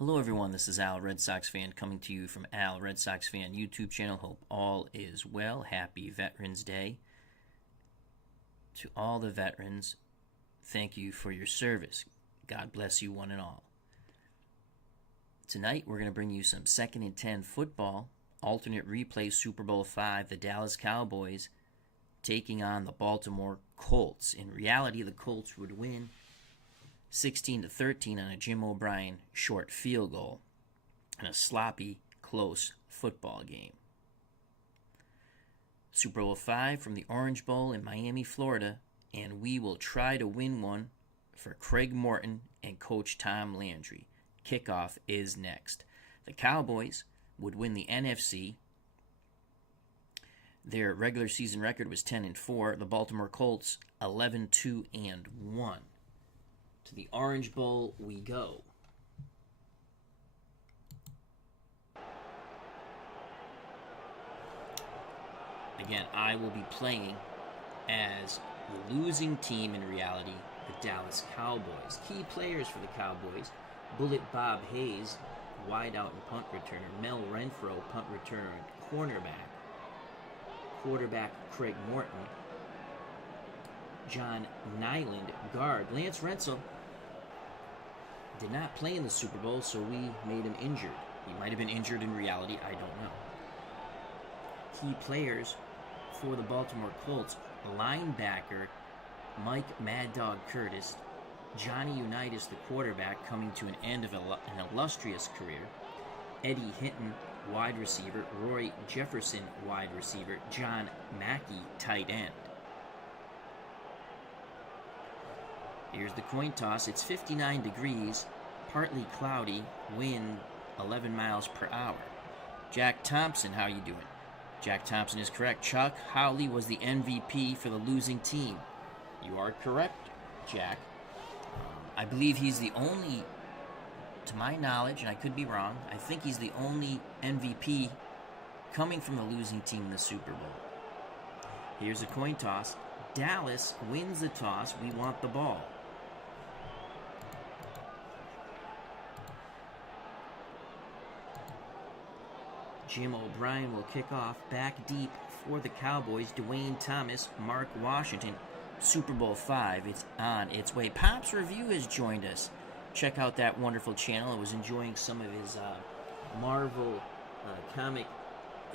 Hello everyone, this is Al, Red Sox fan, coming to you from Al, Red Sox fan YouTube channel. Hope all is well. Happy Veterans Day. To all the veterans, thank you for your service. God bless you one and all. Tonight we're going to bring you some 2nd and 10 football, alternate replay Super Bowl V, the Dallas Cowboys taking on the Baltimore Colts. In reality, the Colts would win 16-13 on a Jim O'Brien short field goal in a sloppy, close football game. Super Bowl V from the Orange Bowl in Miami, Florida, and we will try to win one for Craig Morton and Coach Tom Landry. Kickoff is next. The Cowboys would win the NFC. Their regular season record was 10-4. The Baltimore Colts 11-2-1. To the Orange Bowl we go. Again, I will be playing as the losing team in reality, the Dallas Cowboys. Key players for the Cowboys: Bullet Bob Hayes, wideout and punt returner; Mel Renfro, punt returner and cornerback; quarterback Craig Morton; John Nyland, guard. Lance Rensel did not play in the Super Bowl, so we made him injured. He might have been injured in reality, I don't know. Key players for the Baltimore Colts: linebacker Mike Mad Dog Curtis; Johnny Unitas, the quarterback, coming to an end of an illustrious career; Eddie Hinton, wide receiver; Roy Jefferson, wide receiver; John Mackey, tight end. Here's the coin toss. It's 59 degrees, partly cloudy, wind 11 miles per hour. Jack Thompson, how you doing? Jack Thompson is correct. Chuck Howley was the MVP for the losing team. You are correct, Jack. I believe he's the only, to my knowledge, and I could be wrong, I think he's the only MVP coming from the losing team in the Super Bowl. Here's a coin toss. Dallas wins the toss. We want the ball. Jim O'Brien will kick off. Back deep for the Cowboys: Dwayne Thomas, Mark Washington. Super Bowl V, it's on its way. Pop's Review has joined us. Check out that wonderful channel. I was enjoying some of his Marvel comic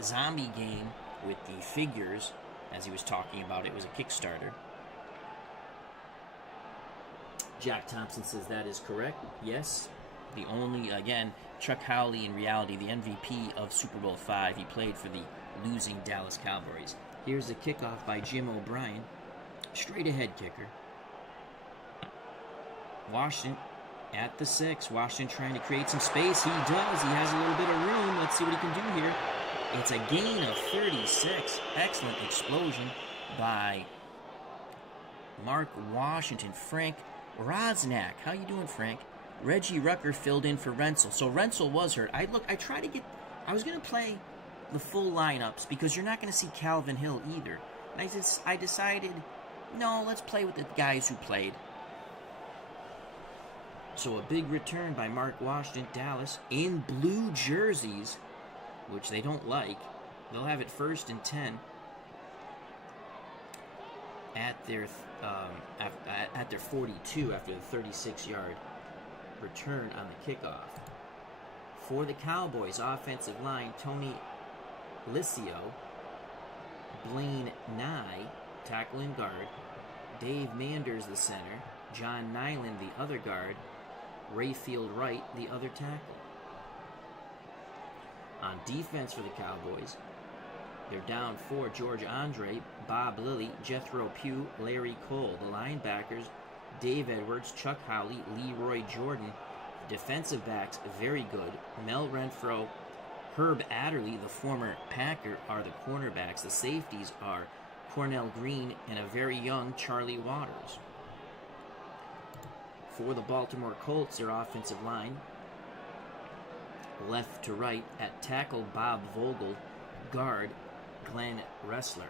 zombie game with the figures as he was talking about it. It was a Kickstarter. Jack Thompson says that is correct. Yes. The only, again, Chuck Howley, in reality, the MVP of Super Bowl V. He played for the losing Dallas Cowboys. Here's the kickoff by Jim O'Brien. Straight ahead kicker. Washington at the 6. Washington trying to create some space. He does. He has a little bit of room. Let's see what he can do here. It's a gain of 36. Excellent explosion by Mark Washington. Frank Rosnack. How you doing, Frank? Reggie Rucker filled in for Rensel. So Rensel was hurt. I was going to play the full lineups because you're not going to see Calvin Hill either. And I decided, no, let's play with the guys who played. So a big return by Mark Washington. Dallas in blue jerseys, which they don't like. They'll have it 1st and 10 at their 42 after the 36-yard return on the kickoff. For the Cowboys, offensive line: Tony Licio, Blaine Nye, tackle and guard; Dave Manders, the center; John Nyland, the other guard; Rayfield Wright, the other tackle. On defense for the Cowboys, they're down 4: George Andre, Bob Lilly, Jethro Pugh, Larry Cole. The linebackers: Dave Edwards, Chuck Howley, Leroy Jordan. Defensive backs, very good: Mel Renfro, Herb Adderley, the former Packer, are the cornerbacks. The safeties are Cornell Green and a very young Charlie Waters. For the Baltimore Colts, their offensive line, left to right: at tackle Bob Vogel, guard Glenn Ressler;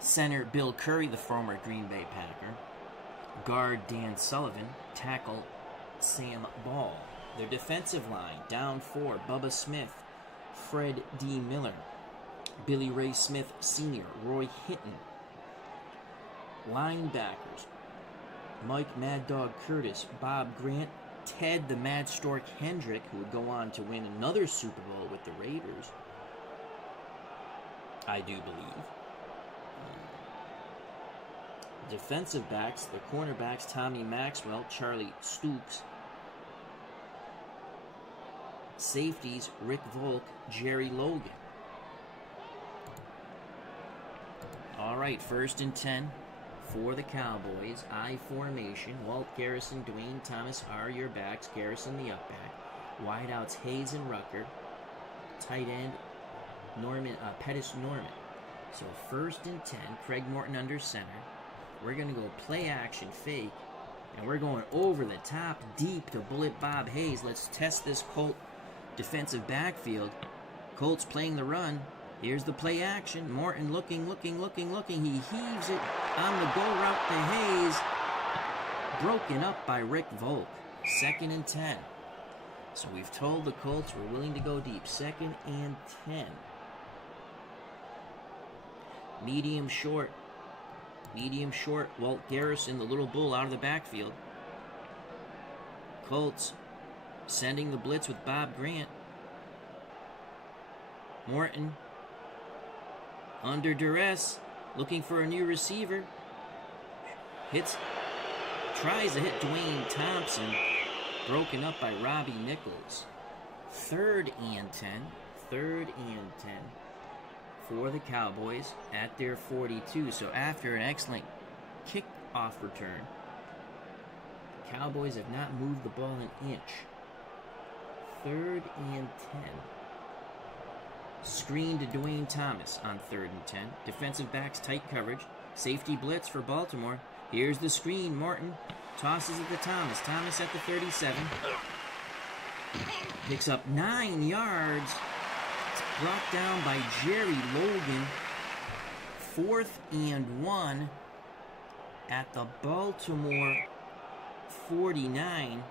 center Bill Curry, the former Green Bay Packer; guard Dan Sullivan; tackle Sam Ball. Their defensive line, down 4, Bubba Smith, Fred D. Miller, Billy Ray Smith Sr., Roy Hinton. Linebackers, Mike Mad Dog Curtis, Bob Grant, Ted the Mad Stork Hendrick, who would go on to win another Super Bowl with the Raiders, I do believe. Defensive backs, the cornerbacks, Tommy Maxwell, Charlie Stoops. Safeties, Rick Volk, Jerry Logan. All right, 1st and 10 for the Cowboys. I formation. Walt Garrison, Dwayne Thomas are your backs. Garrison the up back. Wideouts, Hayes and Rucker. Tight end, Pettis Norman. So 1st and 10, Craig Morton under center. We're going to go play action fake, and we're going over the top deep to bullet Bob Hayes. Let's test this Colt defensive backfield. Colts playing the run. Here's the play action. Morton looking. He heaves it on the go route to Hayes. Broken up by Rick Volk. 2nd and 10. So we've told the Colts we're willing to go deep. 2nd and 10. Medium short, Walt Garrison, the little bull, out of the backfield. Colts sending the blitz with Bob Grant. Morton under duress, looking for a new receiver. Tries to hit Dwayne Thompson. Broken up by Robbie Nichols. 3rd and 10. For the Cowboys at their 42. So after an excellent kickoff return, the Cowboys have not moved the ball an inch. 3rd and 10. Screen to Dwayne Thomas on 3rd and 10. Defensive backs, tight coverage. Safety blitz for Baltimore. Here's the screen. Morton tosses it to Thomas. Thomas at the 37. Picks up 9 yards. Brought down by Jerry Logan. 4th and 1 at the Baltimore 49.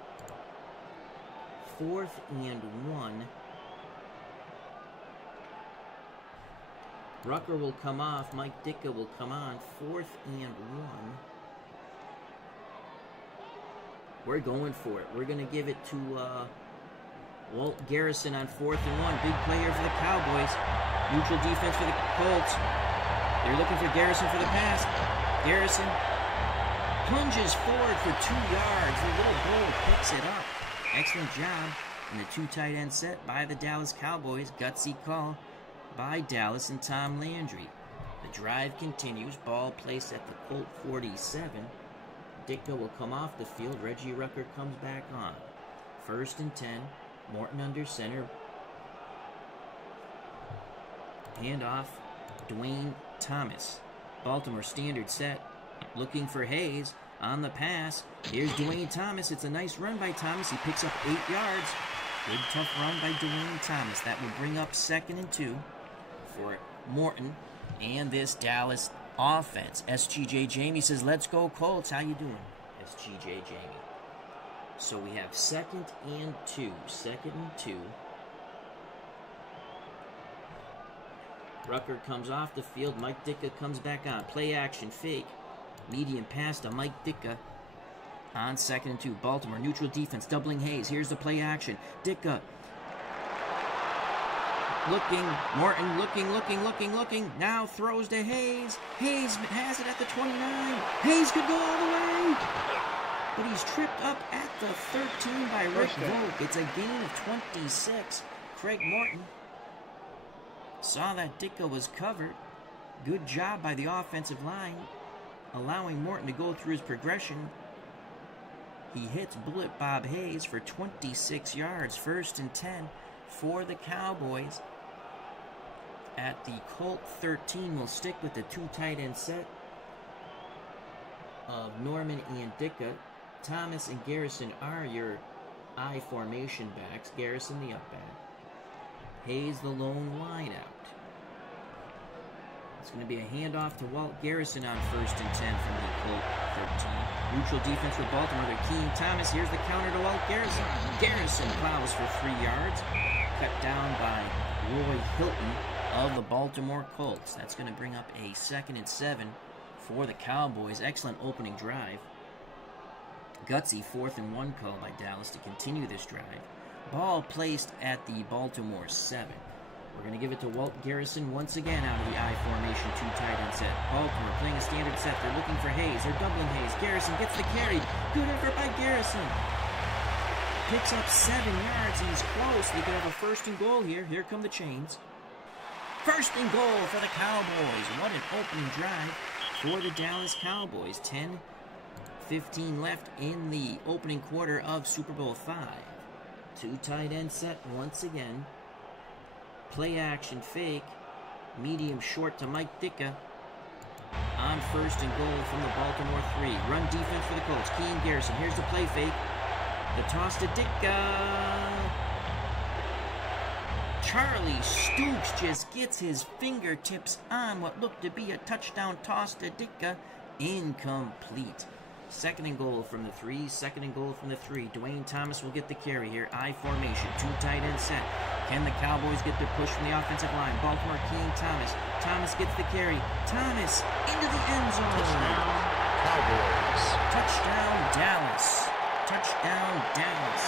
4th and 1. Rucker will come off. Mike Ditka will come on. 4th and 1. We're going for it. We're going to give it to Walt Garrison on 4th and 1. Big player for the Cowboys. Neutral defense for the Colts. They're looking for Garrison for the pass. Garrison plunges forward for 2 yards. The little bull picks it up. Excellent job. And the 2 tight end set by the Dallas Cowboys. Gutsy call by Dallas and Tom Landry. The drive continues. Ball placed at the Colt 47. Ditka will come off the field. Reggie Rucker comes back on. 1st and 10. Morton under center. Handoff. Dwayne Thomas. Baltimore standard set. Looking for Hayes on the pass. Here's Dwayne Thomas. It's a nice run by Thomas. He picks up 8 yards. Good tough run by Dwayne Thomas. That will bring up 2nd and 2 for Morton and this Dallas offense. SGJ Jamie says, "Let's go Colts." How you doing, SGJ Jamie? So we have 2nd and 2. 2nd and 2. Rucker comes off the field. Mike Ditka comes back on. Play action fake. Medium pass to Mike Ditka on 2nd and 2. Baltimore neutral defense doubling Hayes. Here's the play action. Ditka looking. Morton looking. Now throws to Hayes. Hayes has it at the 29. Hayes could go all the way. But he's tripped up at the 13 by Rick Volk. It's a gain of 26. Craig Morton saw that Ditka was covered. Good job by the offensive line, allowing Morton to go through his progression. He hits bullet Bob Hayes for 26 yards. 1st and 10 for the Cowboys. At the Colt 13, we'll stick with the 2 tight end set of Norman and Ditka. Thomas and Garrison are your I formation backs. Garrison the up back. Hayes the lone wideout. It's going to be a handoff to Walt Garrison on 1st and 10 from the Colt 13. Neutral defense with Baltimore. They're Keane Thomas. Here's the counter to Walt Garrison. Garrison plows for 3 yards. Cut down by Roy Hilton of the Baltimore Colts. That's going to bring up a 2nd and 7 for the Cowboys. Excellent opening drive. Gutsy 4th and 1 call by Dallas to continue this drive. Ball placed at the Baltimore 7. We're going to give it to Walt Garrison once again out of the I formation, 2 tight end set. Baltimore playing a standard set. They're looking for Hayes. They're doubling Hayes. Garrison gets the carry. Good effort by Garrison. Picks up 7 yards. He's close. They could have a 1st and goal here. Here come the chains. 1st and goal for the Cowboys. What an opening drive for the Dallas Cowboys. 10:15 left in the opening quarter of Super Bowl V. 2 tight end set once again. Play action fake. Medium short to Mike Ditka. On 1st and goal from the Baltimore 3. Run defense for the Colts. Keane Garrison. Here's the play fake. The toss to Ditka. Charlie Stooks just gets his fingertips on what looked to be a touchdown toss to Ditka. Incomplete. 2nd and goal from the 3. 2nd and goal from the 3. Dwayne Thomas will get the carry here. I formation. 2 tight end set. Can the Cowboys get their push from the offensive line? Baltimore Keane Thomas. Thomas gets the carry. Thomas into the end zone. Touchdown, Cowboys. Touchdown, Dallas. Touchdown, Dallas.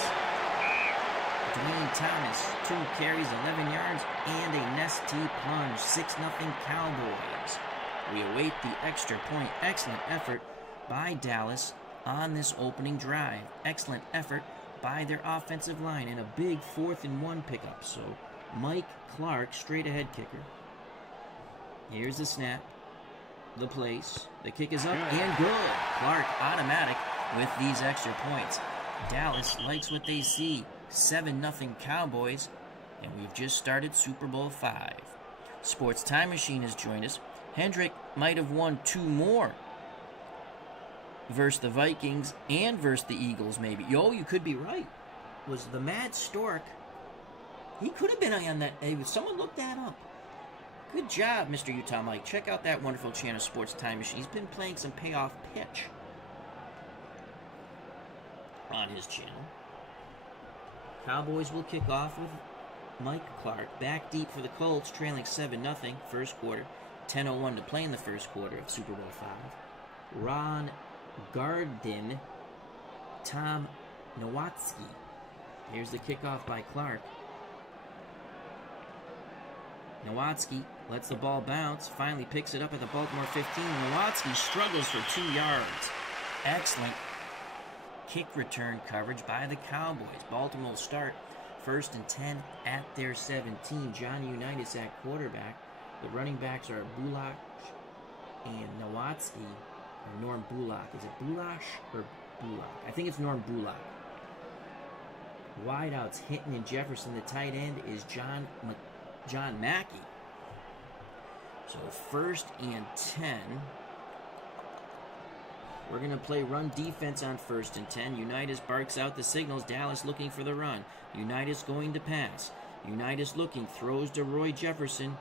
Dwayne Thomas, 2 carries, 11 yards, and a Nesty plunge. 6-0 Cowboys. We await the extra point. Excellent effort by Dallas on this opening drive. Excellent effort by their offensive line and a big 4th and 1 pickup. So Mike Clark, straight ahead kicker. Here's the snap. The place. The kick is up and good. Clark automatic with these extra points. Dallas likes what they see. 7-0 Cowboys. And we've just started Super Bowl V. Sports Time Machine has joined us. Hendrick might have won 2 more versus the Vikings and versus the Eagles, maybe. Yo, you could be right. Was the Mad Stork? He could have been on that. Hey, someone look that up. Good job, Mr. Utah Mike. Check out that wonderful channel, Sports Time Machine. He's been playing some payoff pitch on his channel. Cowboys will kick off with Mike Clark. Back deep for the Colts, trailing 7-0 first quarter. 10:01 to play in the first quarter of Super Bowl V. Ron Garden, Tom Nowatzki. Here's the kickoff by Clark. Nowatzki lets the ball bounce, finally picks it up at the Baltimore 15. Nowatzki struggles for 2 yards. Excellent kick return coverage by the Cowboys. Baltimore will start 1st and 10 at their 17. Johnny Unitas at quarterback. The running backs are Bulak and Nowatzki. Or Norm Bulak. Is it Bulash or Bulak? I think it's Norm Bulak. Wideouts Hinton and Jefferson. The tight end is John Mackey. So 1st and 10. We're going to play run defense on 1st and 10. Unitas barks out the signals. Dallas looking for the run. Unitas going to pass. Unitas looking. Throws to Roy Jefferson.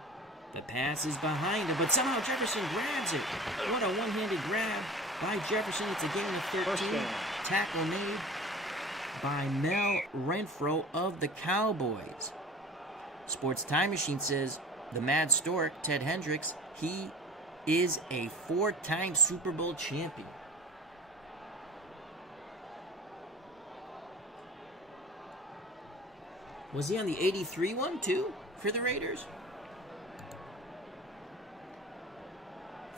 The pass is behind him, but somehow Jefferson grabs it. What a one-handed grab by Jefferson. It's a gain of 13. Tackle made by Mel Renfro of the Cowboys. Sports Time Machine says the Mad Stork, Ted Hendricks, he is a 4-time Super Bowl champion. Was he on the 83 one too for the Raiders?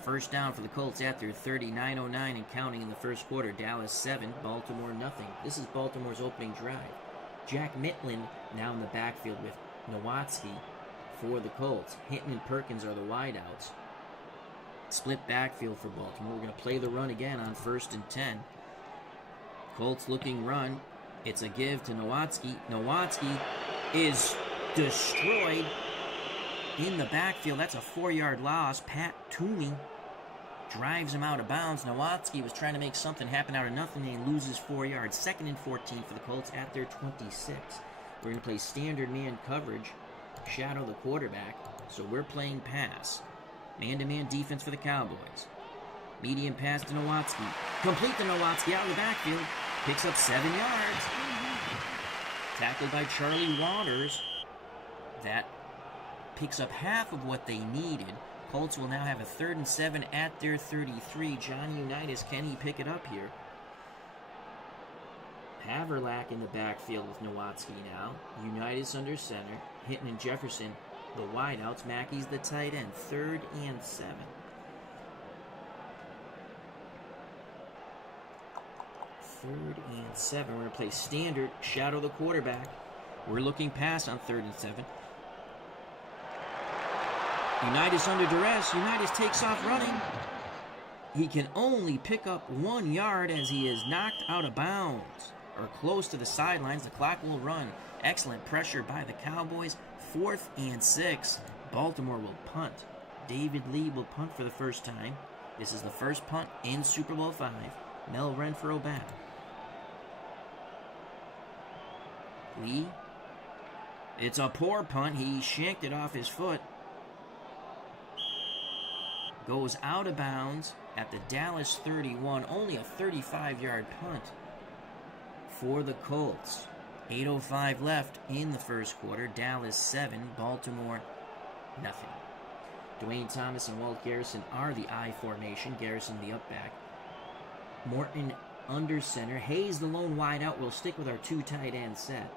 First down for the Colts after 39:09 and counting in the first quarter. Dallas 7, Baltimore nothing. This is Baltimore's opening drive. Jack Mitlin now in the backfield with Nowatzki for the Colts. Hinton and Perkins are the wideouts. Split backfield for Baltimore. We're going to play the run again on 1st and 10. Colts looking run. It's a give to Nowatzki. Nowatzki is destroyed in the backfield. That's a 4-yard loss. Pat Toomey drives him out of bounds. Nowatzki was trying to make something happen out of nothing, and he loses 4 yards. 2nd and 14 for the Colts at their 26. We're going to play standard man coverage, shadow the quarterback, so we're playing pass. Man-to-man defense for the Cowboys. Medium pass to Nowatzki. Complete to Nowatzki out of the backfield. Picks up 7 yards. Tackled by Charlie Waters. That picks up half of what they needed. Colts will now have a 3rd and 7 at their 33. John Unitas, can he pick it up here? Haverlack in the backfield with Nowatzki now. Unitas under center. Hinton and Jefferson, the wideouts. Mackey's the tight end. 3rd and 7. Third and 7. We're going to play standard, shadow the quarterback. We're looking pass on 3rd and 7. Unitas under duress. Unitas takes off running. He can only pick up 1 yard as he is knocked out of bounds or close to the sidelines. The clock will run. Excellent pressure by the Cowboys. 4th and 6. Baltimore will punt. David Lee will punt for the first time. This is the first punt in Super Bowl 5. Mel Renfro back. Lee. It's a poor punt. He shanked it off his foot. Goes out of bounds at the Dallas 31. Only a 35-yard punt for the Colts. 8:05 left in the first quarter. Dallas 7, Baltimore nothing. Dwayne Thomas and Walt Garrison are the I formation. Garrison the up back. Morton under center. Hayes the lone wideout. Will stick with our 2 tight end set.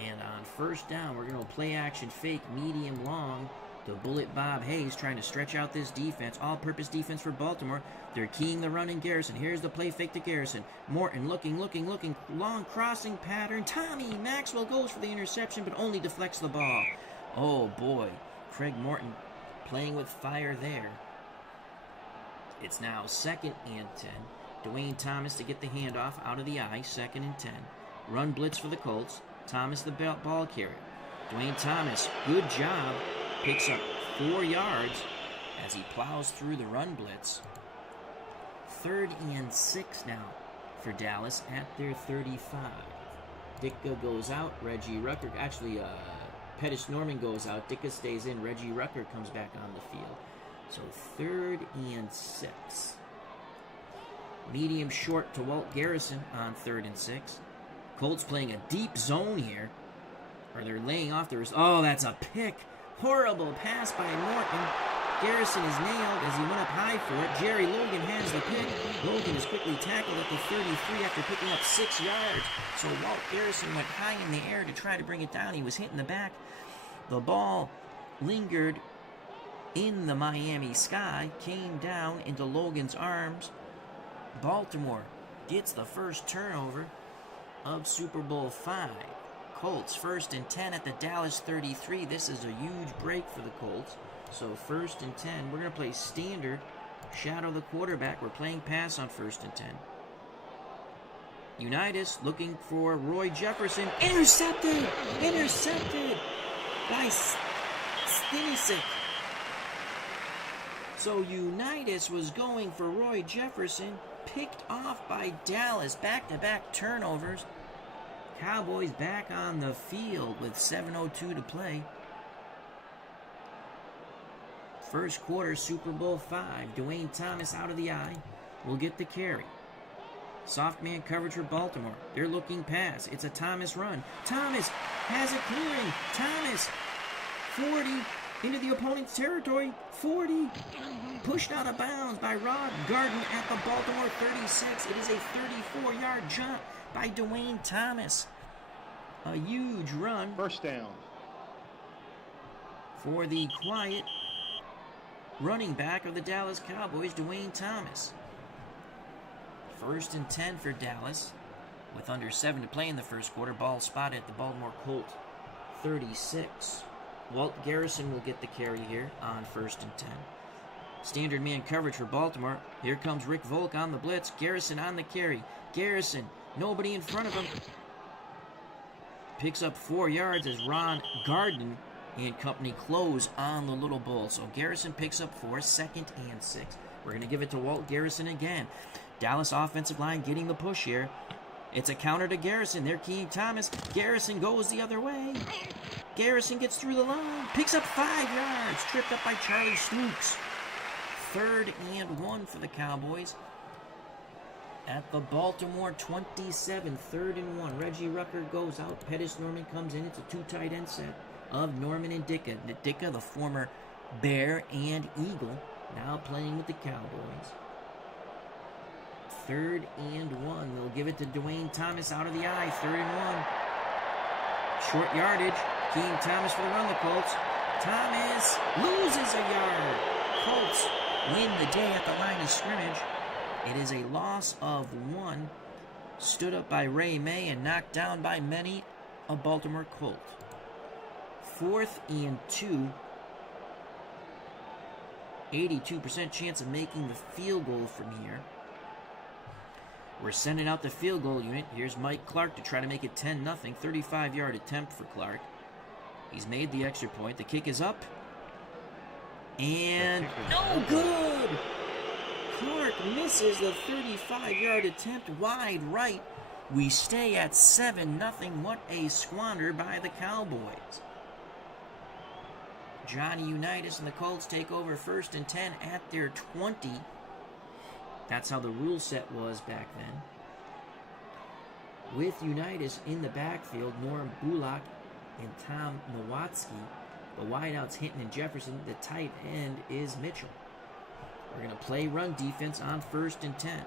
And on first down, we're going to play action fake, medium long. The bullet Bob Hayes trying to stretch out this defense. All-purpose defense for Baltimore. They're keying the run in Garrison. Here's the play fake to Garrison. Morton looking. Long crossing pattern. Tommy Maxwell goes for the interception, but only deflects the ball. Oh, boy. Craig Morton playing with fire there. It's now 2nd and 10. Dwayne Thomas to get the handoff out of the eye. 2nd and 10. Run blitz for the Colts. Thomas the ball carrier. Dwayne Thomas, good job. Picks up 4 yards as he plows through the run blitz. 3rd and 6 now for Dallas at their 35. Ditka goes out. Reggie Rucker, Pettis Norman goes out. Ditka stays in. Reggie Rucker comes back on the field. So 3rd and 6. Medium short to Walt Garrison on 3rd and 6. Colts playing a deep zone here. Or they're laying off the... Oh, that's a pick. Horrible pass by Morton. Garrison is nailed as he went up high for it. Jerry Logan has the pick. Logan is quickly tackled at the 33 after picking up 6 yards. So Walt Garrison went high in the air to try to bring it down. He was hit in the back. The ball lingered in the Miami sky, came down into Logan's arms. Baltimore gets the first turnover of Super Bowl 5. Colts 1st and 10 at the Dallas 33. This is a huge break for the Colts. So 1st and 10. We're going to play standard, shadow the quarterback. We're playing pass on 1st and 10. Unitas looking for Roy Jefferson. Intercepted by Stinisik. So Unitas was going for Roy Jefferson, picked off by Dallas. Back-to-back turnovers. Cowboys back on the field with 7:02 to play. First quarter, Super Bowl 5. Dwayne Thomas out of the eye will get the carry. Soft man coverage for Baltimore. They're looking pass. It's a Thomas run. Thomas has it clearing. Thomas, 40, into the opponent's territory. 40, pushed out of bounds by Rod Garden at the Baltimore 36. It is a 34-yard jump by Dwayne Thomas. A huge run. First down. For the quiet running back of the Dallas Cowboys, Dwayne Thomas. 1st and 10 for Dallas. With under 7 to play in the first quarter, ball spotted at the Baltimore Colts 36. Walt Garrison will get the carry here on 1st and 10. Standard man coverage for Baltimore. Here comes Rick Volk on the blitz. Garrison on the carry. Garrison, nobody in front of him. Picks up 4 yards as Ron Garden and company close on the Little Bull. So Garrison picks up 4, 2nd and 6. We're going to give it to Walt Garrison again. Dallas offensive line getting the push here. It's a counter to Garrison. They're keying Thomas. Garrison goes the other way. Garrison gets through the line, picks up 5 yards, tripped up by Charlie Snooks. 3rd and 1 for the Cowboys. At the Baltimore 27, 3rd and 1. Reggie Rucker goes out. Pettis Norman comes in. It's a 2 tight end set of Norman and Dicka. Dicka, the former Bear and Eagle, now playing with the Cowboys. 3rd and 1. They'll give it to Dwayne Thomas out of the eye. 3rd and 1. Short yardage. Keem Thomas for the run, the Colts. Thomas loses a yard. Colts win the day at the line of scrimmage. It is a loss of 1. Stood up by Ray May and knocked down by many a Baltimore Colt. 4th and 2. 82% chance of making the field goal from here. We're sending out the field goal unit. Here's Mike Clark to try to make it 10-0. 35-yard attempt for Clark. He's made the extra point. The kick is up. And no good! Clark misses the 35-yard attempt wide right. We stay at 7-0. What a squander by the Cowboys. Johnny Unitas and the Colts take over 1st and 10 at their 20. That's how the rule set was back then. With Unitas in the backfield, Norm Bullock and Tom Nowatzki. The wideouts Hinton and Jefferson. The tight end is Mitchell. We're going to play run defense on 1st and 10.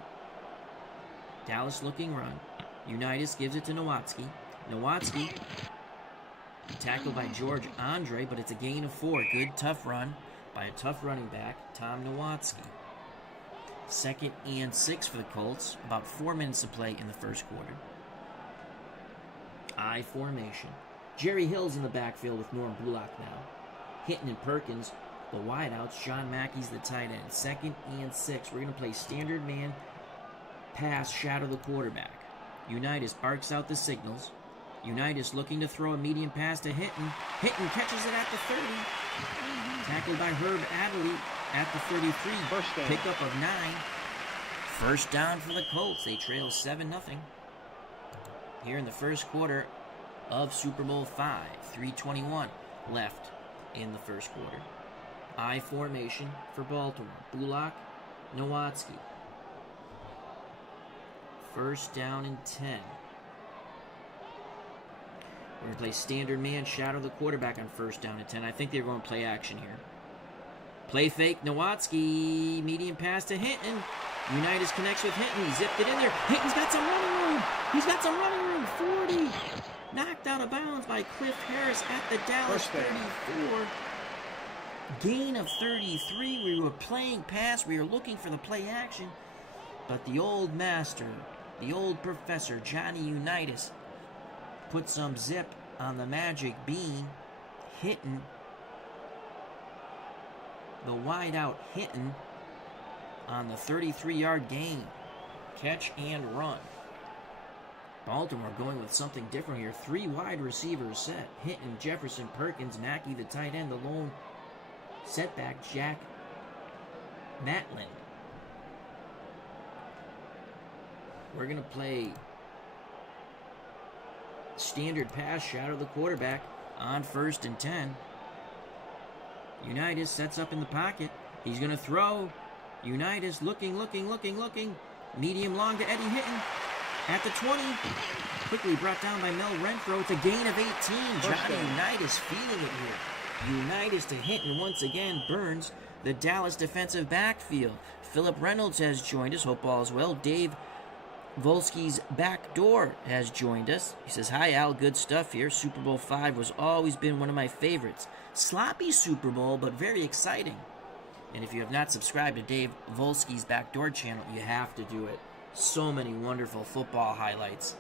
Dallas looking run. Unitas gives it to Nowatzki. Nowatzki tackled by George Andre, but it's a gain of 4. Good tough run by a tough running back, Tom Nowatzki. 2nd and 6 for the Colts. About 4 minutes to play in the first quarter. I formation. Jerry Hill's in the backfield with Norm Bullock now. Hinton and Perkins, the wideouts. John Mackey's the tight end. 2nd and 6. We're going to play standard man pass, shadow the quarterback. Unitas barks out the signals. Unitas looking to throw a medium pass to Hinton. Hinton catches it at the 30. Tackled by Herb Adderley at the 33. Pickup of 9. First down for the Colts. They trail 7-0. Here in the first quarter of Super Bowl V. 3:21 left in the first quarter. I formation for Baltimore. Bullock, Nowatzki. First down and 10. We're going to play standard man, shadow the quarterback on 1st down and 10. I think they're going to play action here. Play fake, Nowatzki. Medium pass to Hinton. Unitas connects with Hinton. He zipped it in there. Hinton's got some running room. He's got some running room. 40. Knocked out of bounds by Cliff Harris at the Dallas 34. Gain of 33. We were playing pass. We were looking for the play action. But the old master, the old professor, Johnny Unitas, put some zip on the magic bean. Hinton, the wideout Hinton, on the 33-yard gain. Catch and run. Baltimore going with something different here. 3 wide receivers set. Hinton, Jefferson, Perkins, Mackey, the tight end, the lone setback, Jack Matlin. We're going to play standard pass, shadow the quarterback on 1st and 10. Unitas sets up in the pocket. He's going to throw. Unitas looking. Medium long to Eddie Hinton at the 20. Quickly brought down by Mel Renfro. It's a gain of 18. Johnny Unitas feeling it here. Unitas to Hinton once again burns the Dallas defensive backfield. Philip Reynolds has joined us. Hope all is well. Dave Volsky's backdoor has joined us. He says, hi, Al. Good stuff here. Super Bowl V was always been one of my favorites. Sloppy Super Bowl, but very exciting. And if you have not subscribed to Dave Volsky's backdoor channel, you have to do it. So many wonderful football highlights.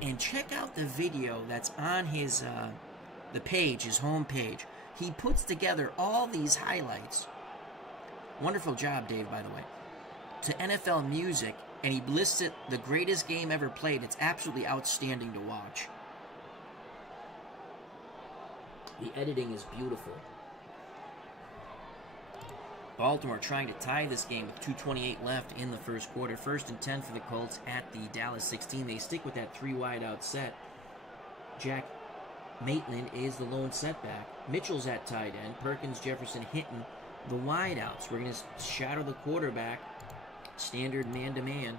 And check out the video that's on his the page, his home page. He puts together all these highlights. Wonderful job, Dave, by the way. To NFL music, and he lists it the greatest game ever played. It's absolutely outstanding to watch. The editing is beautiful. Baltimore trying to tie this game with 2:28 left in the first quarter. 1st and 10 for the Colts at the Dallas 16. They stick with that 3 wide out set. Jack Maitland is the lone setback. Mitchell's at tight end. Perkins, Jefferson, Hinton, the wideouts. We're going to shadow the quarterback. Standard man-to-man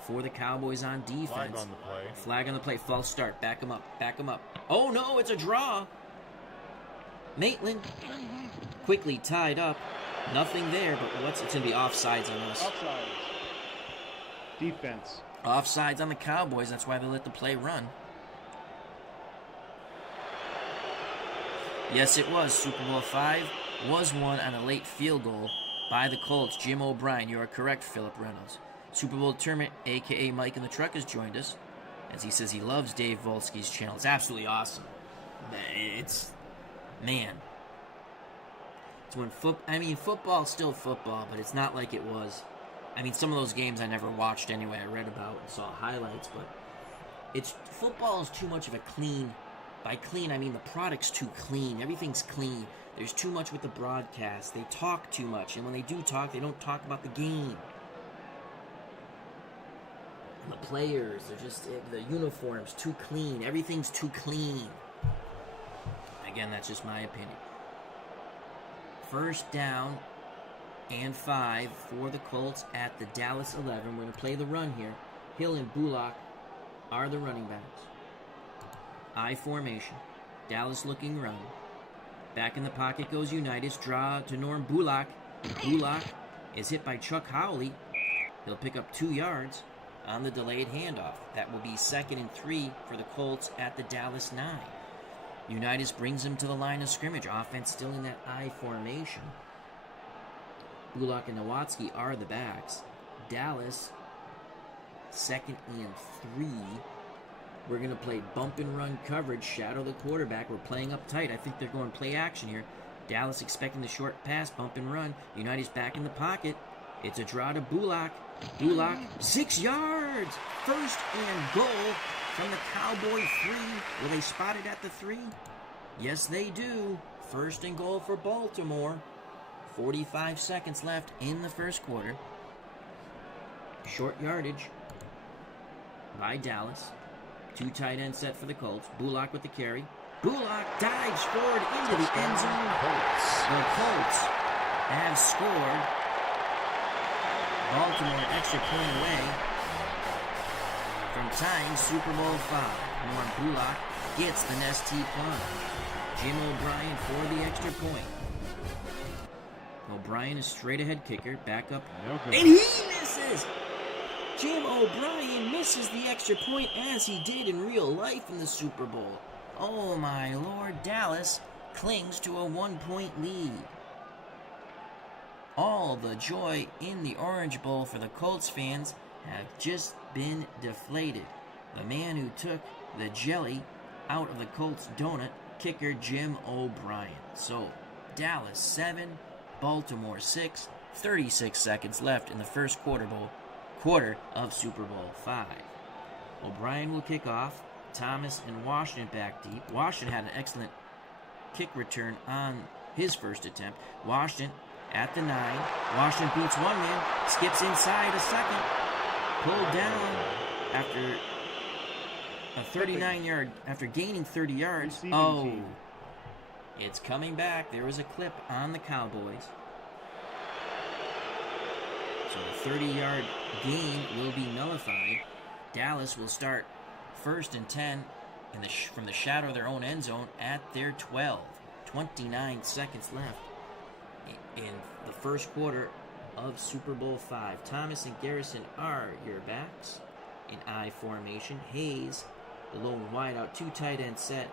for the Cowboys on defense. Flag on the play. Flag on the play. False start. Back him up. Back him up. Oh, no, it's a draw. Maitland quickly tied up. Nothing there, but it's going to be offsides on us. Offsides. Defense. Offsides on the Cowboys. That's why they let the play run. Yes, it was. Super Bowl V was won on a late field goal by the Colts. Jim O'Brien. You are correct, Philip Reynolds. Super Bowl tournament, a.k.a. Mike in the Truck, has joined us, as he says he loves Dave Volsky's channel. It's absolutely awesome. Football's still football, but it's not like it was. Some of those games I never watched anyway. I read about and saw highlights, but football is too much of a clean. By clean, I mean the product's too clean. Everything's clean. There's too much with the broadcast. They talk too much, and when they do talk, they don't talk about the game. And the players, the uniforms, too clean. Everything's too clean. Again, that's just my opinion. First down and 5 for the Colts at the Dallas 11. We're going to play the run here. Hill and Bullock are the running backs. I formation. Dallas looking run. Back in the pocket goes Unitas. Draw to Norm Bullock. Bullock is hit by Chuck Howley. He'll pick up 2 yards on the delayed handoff. That will be 2nd and 3 for the Colts at the Dallas 9. Unitas brings him to the line of scrimmage. Offense still in that I formation. Bullock and Nowatzki are the backs. Dallas, 2nd and 3. We're going to play bump and run coverage, shadow the quarterback. We're playing up tight. I think they're going play action here. Dallas expecting the short pass, bump and run. Unitas back in the pocket. It's a draw to Bullock. Bullock, 6 yards. 1st and goal from the Cowboy 3. Will they spot it at the 3? Yes, they do. 1st and goal for Baltimore. 45 seconds left in the first quarter. Short yardage by Dallas. 2 tight ends set for the Colts. Bullock with the carry. Bullock dives forward into the end zone. The Colts have scored. Baltimore an extra point away from tying Super Bowl V. Norm Bullock gets the Nestea plunge. Jim O'Brien for the extra point. O'Brien is straight ahead kicker. Back up. And he misses! Jim O'Brien misses the extra point as he did in real life in the Super Bowl. Oh my Lord, Dallas clings to a 1-point lead. All the joy in the Orange Bowl for the Colts fans have just been deflated. The man who took the jelly out of the Colts donut, kicker Jim O'Brien. So, Dallas 7, Baltimore 6, 36 seconds left in the first quarter of Super Bowl V. O'Brien will kick off. Thomas and Washington back deep. Washington had an excellent kick return on his first attempt. Washington at the 9. Washington beats one man. Skips inside a second. Pulled down after a 39-yard, after gaining 30 yards. It's coming back. There was a clip on the Cowboys. So the 30-yard gain will be nullified. Dallas will start 1st and 10 from the shadow of their own end zone at their 12. 29 seconds left in the first quarter of Super Bowl V. Thomas and Garrison are your backs in I formation. Hayes, the lone wideout, 2 tight end set.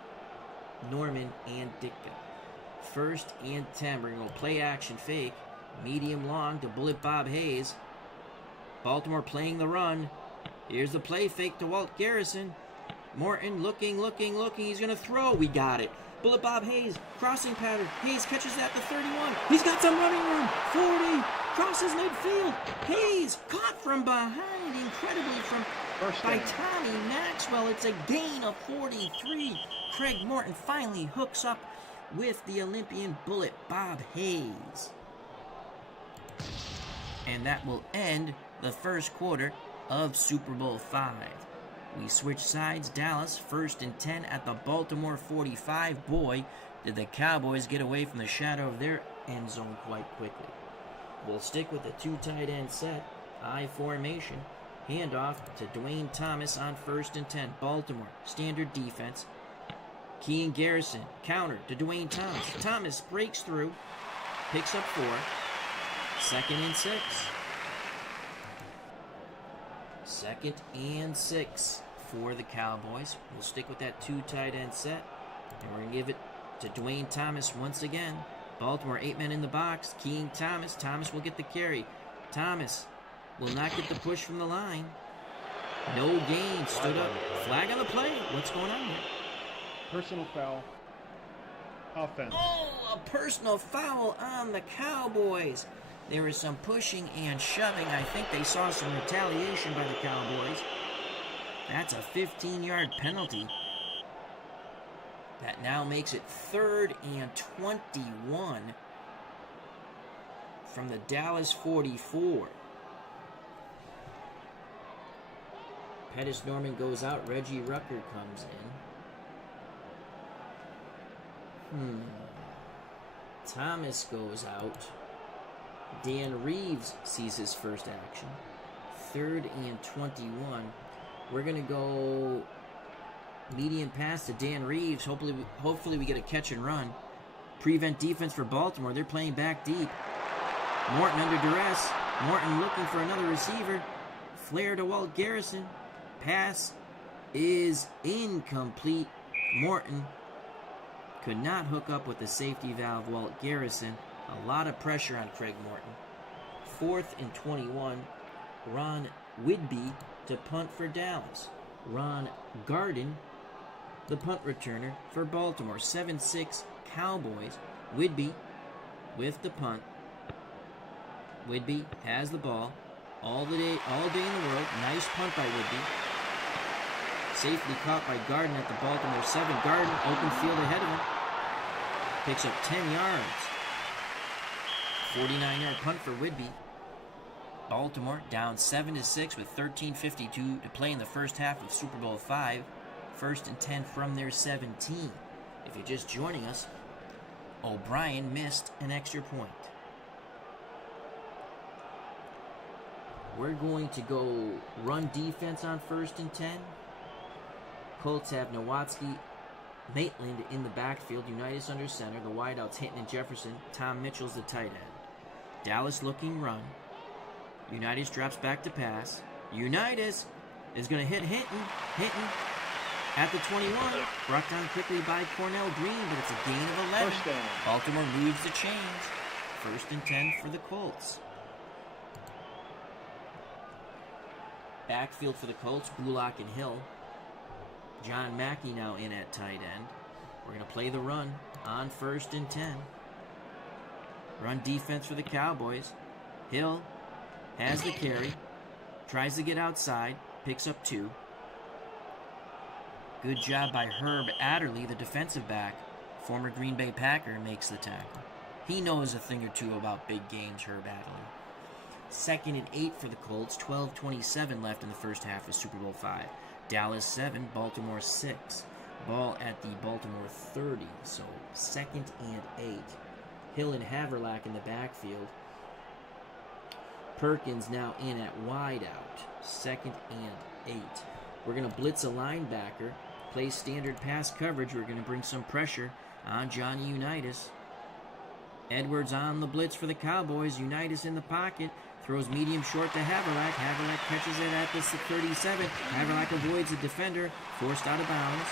Norman and Ditka. 1st and 10. We're going to play action fake. Medium long to Bullet Bob Hayes. Baltimore playing the run. Here's the play fake to Walt Garrison. Morton looking. He's going to throw. We got it. Bullet Bob Hayes, crossing pattern. Hayes catches at the 31. He's got some running room. 40. Crosses midfield. Hayes caught from behind. Incredibly by Tommy Maxwell. It's a gain of 43. Craig Morton finally hooks up with the Olympian Bullet Bob Hayes. And that will end the first quarter of Super Bowl V. We switch sides. Dallas, 1st and 10 at the Baltimore 45. Boy, did the Cowboys get away from the shadow of their end zone quite quickly. We'll stick with the 2 tight end set. I formation. Handoff to Dwayne Thomas on 1st and 10. Baltimore, standard defense. Key and Garrison, counter to Dwayne Thomas. Thomas breaks through, picks up 4. 2nd and 6. 2nd and 6 for the Cowboys. We'll stick with that 2 tight end set. And we're going to give it to Dwayne Thomas once again. Baltimore, 8 men in the box. Keying Thomas. Thomas will get the carry. Thomas will not get the push from the line. No gain. Stood up. Flag on the play. What's going on here? Personal foul. Offense. Oh, a personal foul on the Cowboys. There was some pushing and shoving. I think they saw some retaliation by the Cowboys. That's a 15-yard penalty. That now makes it 3rd and 21 from the Dallas 44. Pettis Norman goes out. Reggie Rucker comes in. Thomas goes out. Dan Reeves sees his first action. 3rd and 21. We're going to go medium pass to Dan Reeves. Hopefully we get a catch and run. Prevent defense for Baltimore. They're playing back deep. Morton under duress. Morton looking for another receiver. Flare to Walt Garrison. Pass is incomplete. Morton could not hook up with the safety valve. Walt Garrison. A lot of pressure on Craig Morton. 4th and 21. Ron Whidbey to punt for Dallas. Ron Garden, the punt returner for Baltimore. 7-6 Cowboys. Whidbey with the punt. Whidbey has the ball all day in the world. Nice punt by Whidbey. Safely caught by Garden at the Baltimore 7. Garden, open field ahead of him. Picks up 10 yards. 49-yard punt for Whidbey. Baltimore down 7-6 with 13:52 to play in the first half of Super Bowl V. 1st and 10 from their 17. If you're just joining us, O'Brien missed an extra point. We're going to go run defense on 1st and 10. Colts have Nowatzki, Maitland in the backfield. Unitas under center. The wideouts Hinton and Jefferson. Tom Mitchell's the tight end. Dallas looking run. Unitas drops back to pass. Unitas is going to hit Hinton. Hinton at the 21. Brought down quickly by Cornell Green, but it's a gain of 11. First down. Baltimore moves the chains. 1st and 10 for the Colts. Backfield for the Colts, Bullock and Hill. John Mackey now in at tight end. We're going to play the run on 1st and 10. Run defense for the Cowboys. Hill has the carry. Tries to get outside. Picks up 2. Good job by Herb Adderley, the defensive back. Former Green Bay Packer makes the tackle. He knows a thing or two about big games, Herb Adderley. 2nd and 8 for the Colts. 12:27 left in the first half of Super Bowl V. Dallas 7, Baltimore 6. Ball at the Baltimore 30. So 2nd and 8. Hill and Haverlack in the backfield. Perkins now in at wideout. 2nd and 8. We're going to blitz a linebacker. Play standard pass coverage. We're going to bring some pressure on Johnny Unitas. Edwards on the blitz for the Cowboys. Unitas in the pocket. Throws medium short to Haverlack. Haverlack catches it at the 37. Haverlack avoids the defender. Forced out of bounds.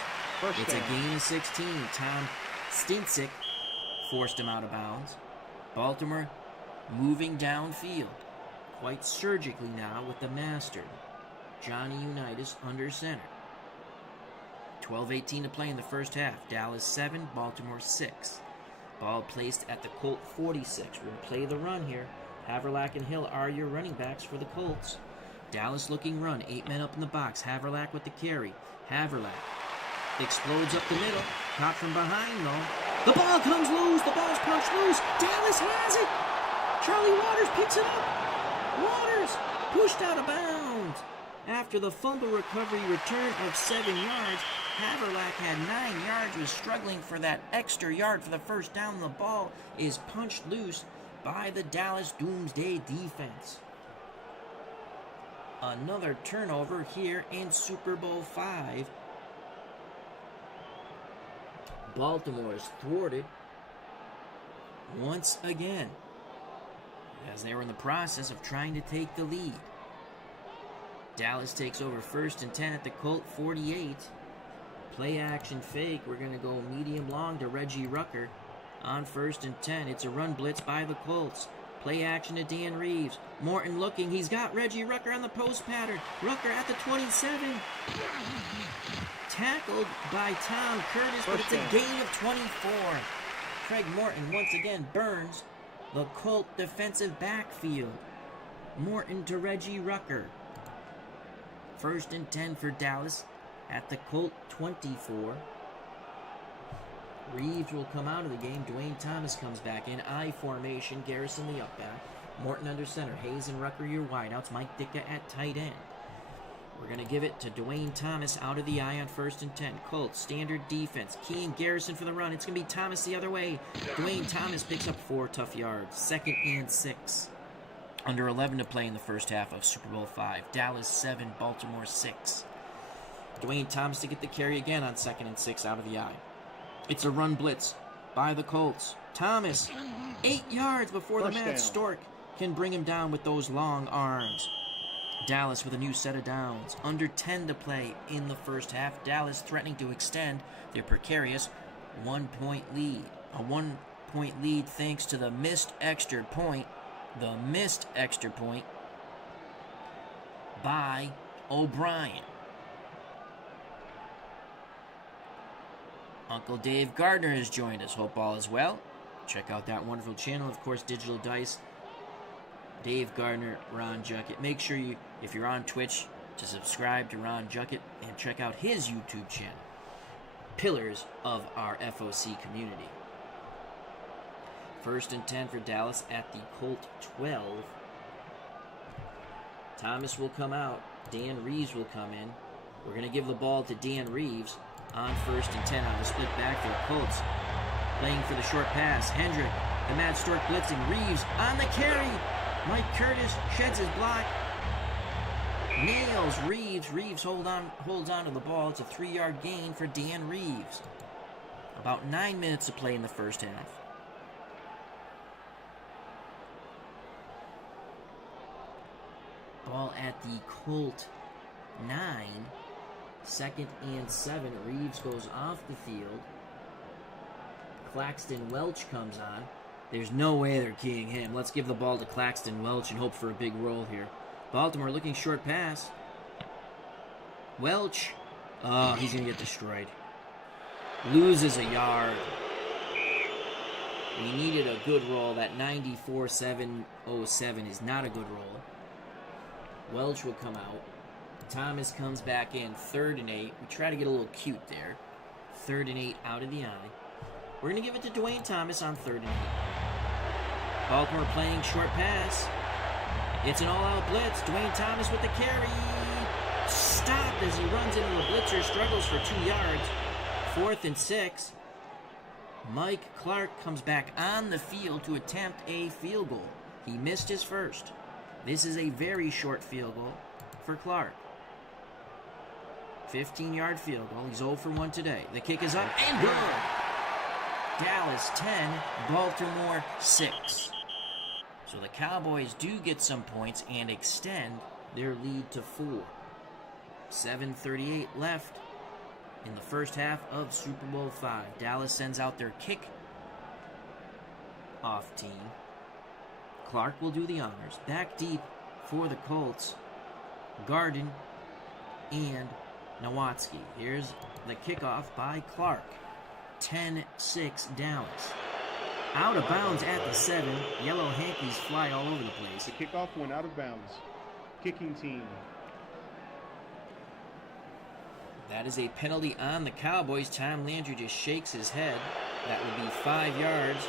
It's a gain of 16. Tom Stinsick forced him out of bounds. Baltimore moving downfield. Quite surgically now with the master. Johnny Unitas under center. 12:18 to play in the first half. Dallas 7, Baltimore 6. Ball placed at the Colt 46. We're going to play the run here. Haverlack and Hill are your running backs for the Colts. Dallas looking run. 8 men up in the box. Haverlack with the carry. Haverlack explodes up the middle. Caught from behind though. The ball comes loose. The ball's punched loose. Dallas has it. Charlie Waters picks it up. Waters pushed out of bounds. After the fumble recovery return of 7 yards, Haverlack had 9 yards, was struggling for that extra yard for the first down. The ball is punched loose by the Dallas Doomsday defense. Another turnover here in Super Bowl V. Baltimore is thwarted once again as they were in the process of trying to take the lead. Dallas takes over 1st and 10 at the Colt 48. Play action fake. We're going to go medium long to Reggie Rucker on 1st and 10. It's a run blitz by the Colts. Play action to Dan Reeves. Morton looking. He's got Reggie Rucker on the post pattern. Rucker at the 27. Tackled by Tom Curtis, but it's a gain of 24. Craig Morton once again burns the Colt defensive backfield. Morton to Reggie Rucker. 1st and 10 for Dallas at the Colt 24. Reeves will come out of the game. Dwayne Thomas comes back in. I formation. Garrison the up back. Morton under center. Hayes and Rucker your wideouts. Mike Ditka at tight end. We're going to give it to Dwayne Thomas out of the I on 1st and 10. Colts, standard defense. Key and Garrison for the run. It's going to be Thomas the other way. Dwayne Thomas picks up 4 tough yards. 2nd and 6. Under 11 to play in the first half of Super Bowl V. Dallas 7, Baltimore 6. Dwayne Thomas to get the carry again on 2nd and 6 out of the I. It's a run blitz by the Colts. Thomas, 8 yards before the Matt Stork can bring him down with those long arms. Dallas with a new set of downs. Under 10 to play in the first half. Dallas threatening to extend their precarious 1-point lead. A 1-point lead thanks to the missed extra point. The missed extra point by O'Brien. Uncle Dave Gardner has joined us. Hope all is well. Check out that wonderful channel. Of course, Digital Dice, Dave Gardner, Ron Juckett. Make sure you, if you're on Twitch, to subscribe to Ron Juckett and check out his YouTube channel. Pillars of our FOC community. 1st and 10 for Dallas at the Colt 12. Thomas will come out. Dan Reeves will come in. We're going to give the ball to Dan Reeves on 1st and 10 on the split backfield. Colts playing for the short pass. Hendrick, the Matt Stork blitzing. Reeves on the carry. Mike Curtis sheds his block. Nails Reeves. Reeves holds on to the ball. It's a 3-yard gain for Dan Reeves. About 9 minutes to play in the first half. Ball at the Colt 9. 2nd and 7. Reeves goes off the field. Claxton Welch comes on. There's no way they're keying him. Let's give the ball to Claxton Welch and hope for a big roll here. Baltimore looking short pass. Welch. Oh, he's going to get destroyed. Loses a yard. We needed a good roll. That 94-707 is not a good roll. Welch will come out. Thomas comes back in. 3rd and 8. We try to get a little cute there. 3rd and 8 out of the eye. We're going to give it to Dwayne Thomas on 3rd and 8. Baltimore playing short pass. It's an all-out blitz. Dwayne Thomas with the carry. Stopped as he runs into a blitzer. Struggles for 2 yards. 4th and 6. Mike Clark comes back on the field to attempt a field goal. He missed his first. This is a very short field goal for Clark. 15-yard field goal. He's 0 for 1 today. The kick is up and good. Dallas 10, Baltimore 6. So the Cowboys do get some points and extend their lead to 4. 7:38 left in the first half of Super Bowl V. Dallas sends out their kick-off team. Clark will do the honors. Back deep for the Colts, Garden and Nowatzki. Here's the kickoff by Clark. 10-6 Dallas. Out of bounds at the 7. Yellow hankies fly all over the place. The kickoff went out of bounds. Kicking team. That is a penalty on the Cowboys. Tom Landry just shakes his head. That would be 5 yards.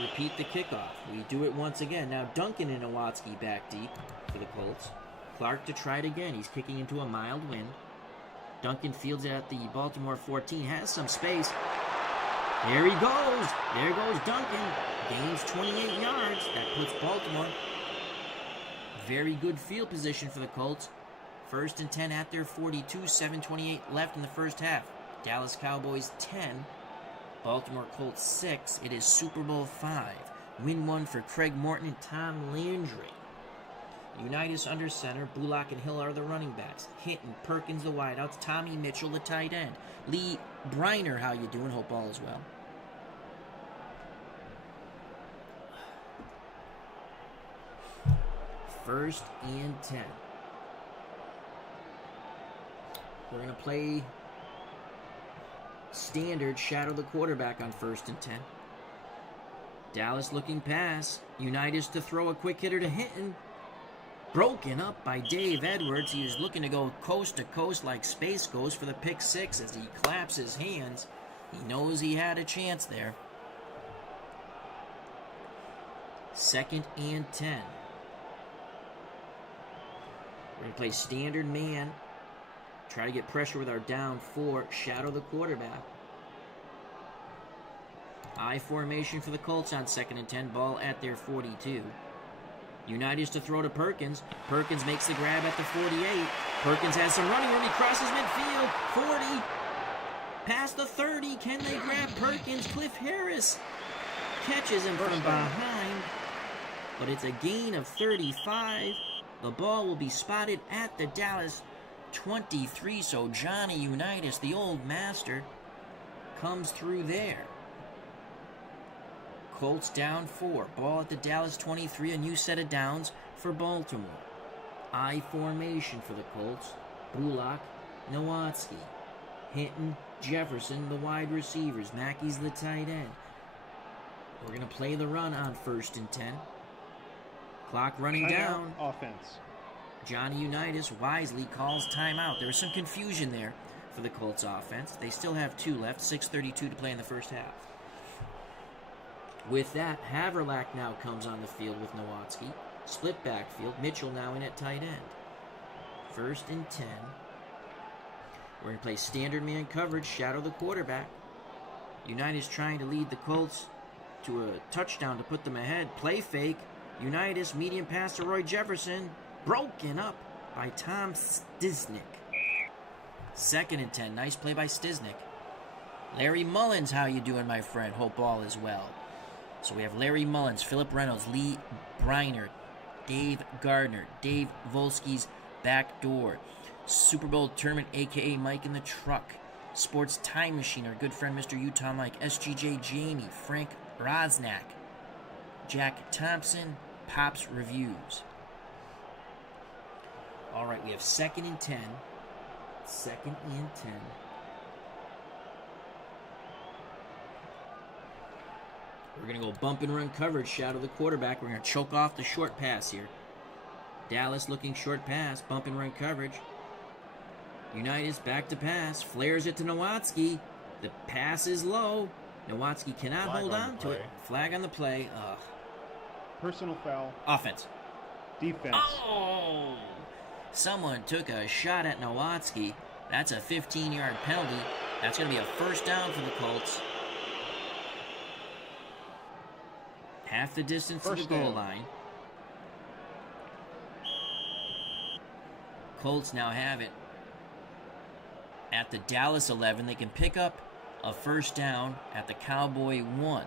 Repeat the kickoff. We do it once again. Now Duncan and Nowatzki back deep for the Colts. Clark to try it again. He's kicking into a mild wind. Duncan fields it at the Baltimore 14. Has some space. There he goes. There goes Duncan. Gains 28 yards. That puts Baltimore. Very good field position for the Colts. 1st and 10 at their 42. 7:28 left in the first half. Dallas Cowboys 10. Baltimore Colts 6. It is Super Bowl 5. Win 1 for Craig Morton and Tom Landry. Unitas under center. Bullock and Hill are the running backs. Hinton, Perkins the wideouts. Tommy Mitchell the tight end. Lee Briner, how you doing? Hope all is well. First and 10. We're going to play standard, shadow the quarterback on 1st and 10. Dallas looking pass. Unitas to throw a quick hitter to Hinton. Broken up by Dave Edwards. He is looking to go coast to coast like Space goes for the pick 6 as he claps his hands. He knows he had a chance there. 2nd and 10. We're going to play standard man. Try to get pressure with our down 4. Shadow the quarterback. I formation for the Colts on 2nd and 10. Ball at their 42. Unitas to throw to Perkins. Perkins makes the grab at the 48. Perkins has some running room. He crosses midfield. 40. Past the 30. Can they grab Perkins? Cliff Harris catches him from behind. But it's a gain of 35. The ball will be spotted at the Dallas 23. So Johnny Unitas, the old master, comes through there. Colts down 4. Ball at the Dallas 23. A new set of downs for Baltimore. I formation for the Colts. Bullock, Nowatzki, Hinton, Jefferson, the wide receivers. Mackey's the tight end. We're going to play the run on 1st and 10. Clock running down. Offense. Johnny Unitas wisely calls timeout. There was some confusion there for the Colts offense. They still have 2 left. 6:32 to play in the first half. With that, Haverlack now comes on the field with Nowatzki. Split backfield. Mitchell now in at tight end. 1st and 10. We're going to play standard man coverage, shadow the quarterback. Unitas trying to lead the Colts to a touchdown to put them ahead. Play fake. Unitas, medium pass to Roy Jefferson. Broken up by Tom Stisnick. 2nd and 10. Nice play by Stisnick. Larry Mullins, how you doing, my friend? Hope all is well. So we have Larry Mullins, Philip Reynolds, Lee Briner, Dave Gardner, Dave Volsky's back door, Super Bowl tournament, a.k.a. Mike in the truck, Sports Time Machine, our good friend Mr. Utah Mike, SGJ Jamie, Frank Rosnack, Jack Thompson, Pops Reviews. All right, we have 2nd and 10. 2nd and 10. We're going to go bump and run coverage, shadow the quarterback. We're going to choke off the short pass here. Dallas looking short pass, bump and run coverage. Unitas back to pass, flares it to Nowatzki. The pass is low. Nowatzki cannot hold on to it. Flag on the play. Ugh. Personal foul. Offense. Defense. Oh! Someone took a shot at Nowatzki. That's a 15-yard penalty. That's going to be a 1st down for the Colts. Half the distance to the goal line. Colts now have it at the Dallas 11. They can pick up a 1st down at the Cowboy 1.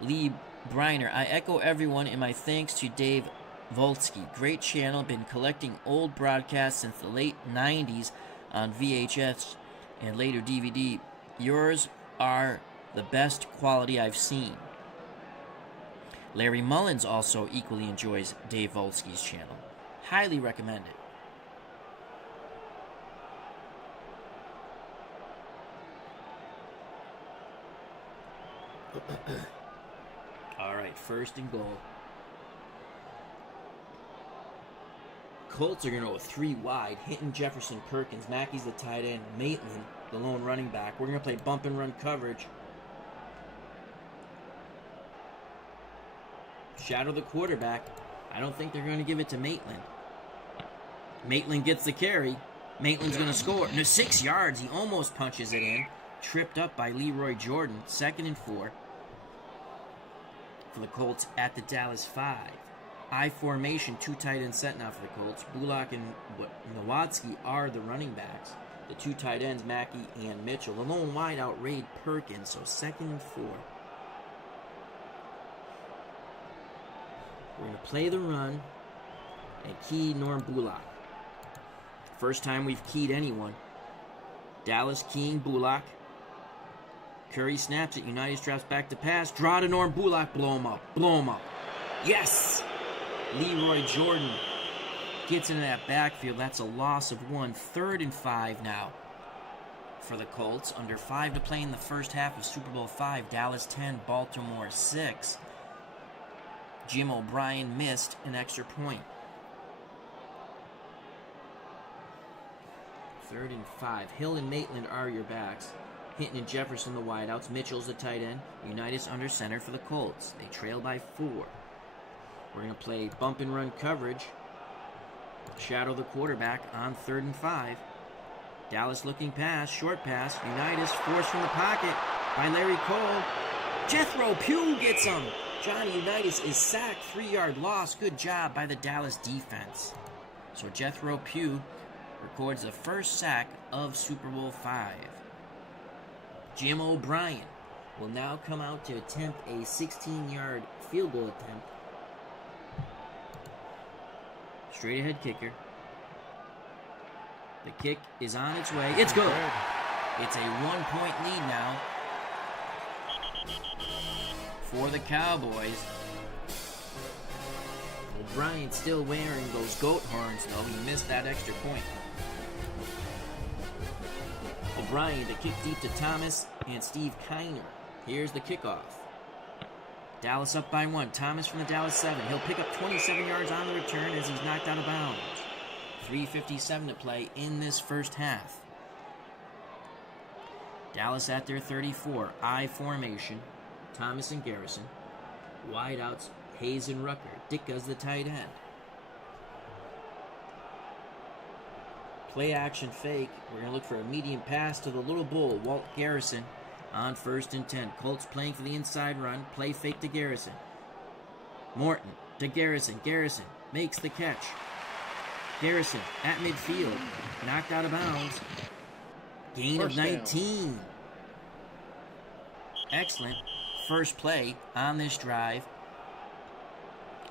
Lee Briner, I echo everyone in my thanks to Dave Volsky. Great channel, been collecting old broadcasts since the late 90s on VHS and later DVD. Yours are the best quality I've seen. Larry Mullins also equally enjoys Dave Volsky's channel. Highly recommend it. All right, 1st and goal. Colts are going to go 3 wide. Hinton, Jefferson, Perkins. Mackey's the tight end. Maitland, the lone running back. We're going to play bump and run coverage. Shadow the quarterback. I don't think they're going to give it to Maitland. Maitland gets the carry. Maitland's going to score. No, 6 yards. He almost punches it in. Tripped up by Leroy Jordan. 2nd and 4 for the Colts at the Dallas 5. I formation, 2 tight ends set now for the Colts. Bullock and Nowatzki are the running backs. The 2 tight ends, Mackey and Mitchell. The lone wideout, Ray Perkins. So 2nd and 4. We're going to play the run and key Norm Bullock. First time we've keyed anyone. Dallas keying Bullock. Curry snaps it. Unitas drops back to pass. Draw to Norm Bullock. Blow him up. Blow him up. Yes! Leroy Jordan gets into that backfield. That's a loss of 1. 3rd and 5 now for the Colts. Under 5 to play in the first half of Super Bowl 5. Dallas 10, Baltimore 6. Jim O'Brien missed an extra point. 3rd and 5. Hill and Maitland are your backs. Hinton and Jefferson the wideouts. Mitchell's the tight end. Unitas under center for the Colts. They trail by 4. We're going to play bump and run coverage. Shadow the quarterback on 3rd and 5. Dallas looking pass. Short pass. Unitas forced from the pocket by Larry Cole. Jethro Pugh gets him. Johnny Unitas is sacked. 3-yard loss. Good job by the Dallas defense. So Jethro Pugh records the first sack of Super Bowl 5. Jim O'Brien will now come out to attempt a 16-yard field goal attempt. Straight ahead kicker. The kick is on its way. It's good. It's a 1-point lead now for the Cowboys. O'Brien still wearing those goat horns, though. He missed that extra point. O'Brien to kick deep to Thomas and Steve Kiner. Here's the kickoff. Dallas up by 1. Thomas from the Dallas 7. He'll pick up 27 yards on the return as he's knocked out of bounds. 3:57 to play in this first half. Dallas at their 34. I formation. Thomas and Garrison. Wideouts, Hayes and Rucker. Ditka's the tight end. Play action fake. We're going to look for a medium pass to the little bull, Walt Garrison, on 1st and 10. Colts playing for the inside run. Play fake to Garrison. Morton to Garrison. Garrison makes the catch. Garrison at midfield. Knocked out of bounds. Gain of 19. Excellent first play on this drive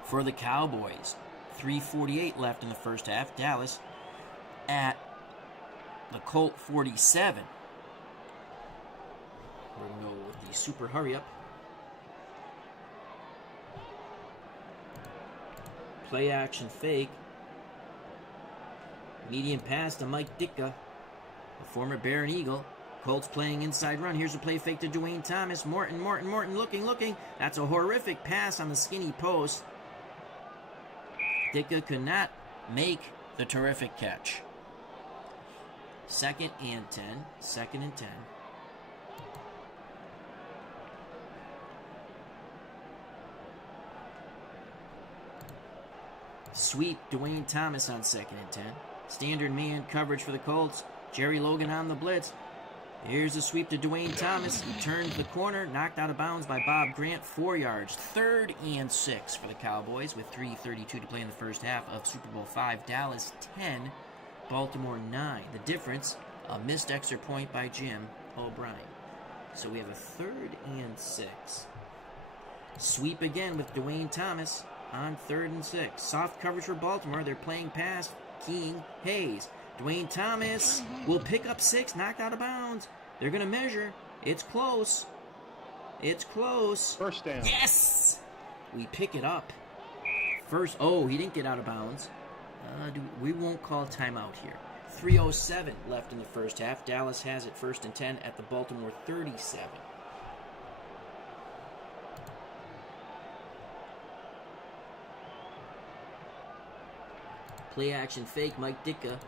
for the Cowboys. 3:48 left in the first half. Dallas at the Colt 47. We're going to go with the super hurry up. Play action fake. Medium pass to Mike Ditka, a former Bear and Eagle. Colts playing inside run. Here's a play fake to Dwayne Thomas. Morton looking. That's a horrific pass on the skinny post. Ditka could not make the terrific catch. 2nd and 10. 2nd and 10. Sweep Dwayne Thomas on 2nd and 10. Standard man coverage for the Colts. Jerry Logan on the blitz. Here's a sweep to Dwayne Thomas. He turns the corner, knocked out of bounds by Bob Grant. 4 yards. 3rd and 6 for the Cowboys with 3:32 to play in the first half of Super Bowl 5. Dallas 10, Baltimore 9. The difference, a missed extra point by Jim O'Brien. So we have a 3rd and 6. Sweep again with Dwayne Thomas on 3rd and 6. Soft coverage for Baltimore. They're playing pass. King Hayes. Dwayne Thomas will pick up 6, knocked out of bounds. They're going to measure. It's close. It's close. First down. Yes! We pick it up. First, he didn't get out of bounds. We won't call timeout here. 3:07 left in the first half. Dallas has it 1st and 10 at the Baltimore 37. Play action fake, Mike Ditka.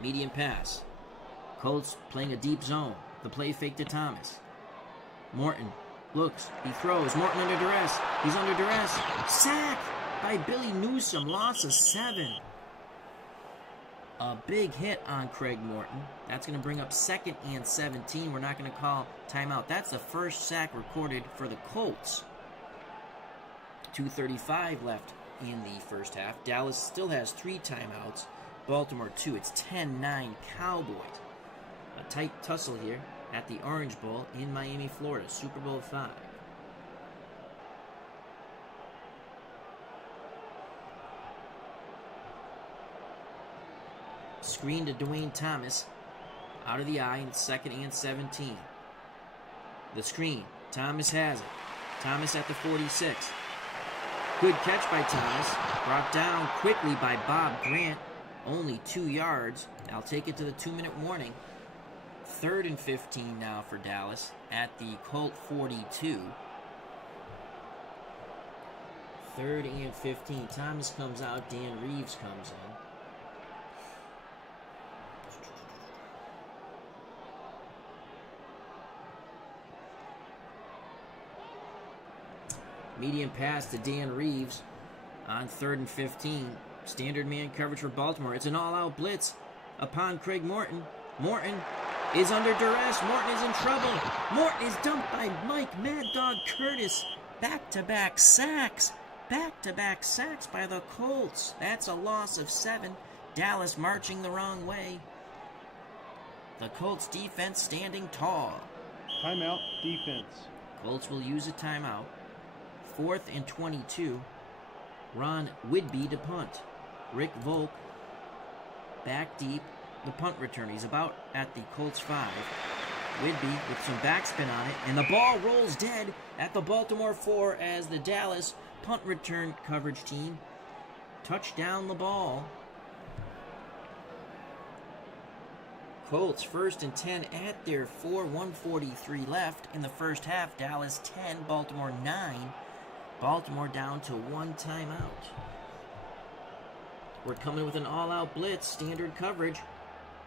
Medium pass. Colts playing a deep zone. The play fake to Thomas. Morton looks. He throws. Morton under duress. He's under duress. Sack by Billy Newsome. Loss of 7. A big hit on Craig Morton. That's going to bring up 2nd and 17. We're not going to call timeout. That's the first sack recorded for the Colts. 2:35 left in the first half. Dallas still has 3 timeouts. Baltimore 2. It's 10-9 Cowboys. A tight tussle here at the Orange Bowl in Miami, Florida. Super Bowl 5. Screen to Dwayne Thomas. Out of the eye in 2nd and 17. The screen. Thomas has it. Thomas at the 46. Good catch by Thomas. Brought down quickly by Bob Grant. Only 2 yards. I'll take it to the 2-minute warning. 3rd and 15 now for Dallas at the Colt 42. 3rd and 15. Thomas comes out. Dan Reeves comes in. Medium pass to Dan Reeves on 3rd and 15. Standard man coverage for Baltimore. It's an all-out blitz upon Craig Morton. Morton is under duress. Morton is in trouble. Morton is dumped by Mike Mad Dog Curtis. Back-to-back sacks. Back-to-back sacks by the Colts. That's a loss of 7. Dallas marching the wrong way. The Colts defense standing tall. Timeout, defense. Colts will use a timeout. 4th and 22. Ron Whidbey to punt. Rick Volk back deep. The punt return. He's about at the Colts 5. Whidbey with some backspin on it. And the ball rolls dead at the Baltimore 4 as the Dallas punt return coverage team touch down the ball. Colts 1st and 10 at their 4. 1:43 left in the first half. Dallas 10, Baltimore 9. Baltimore down to 1 timeout. We're coming with an all-out blitz, standard coverage.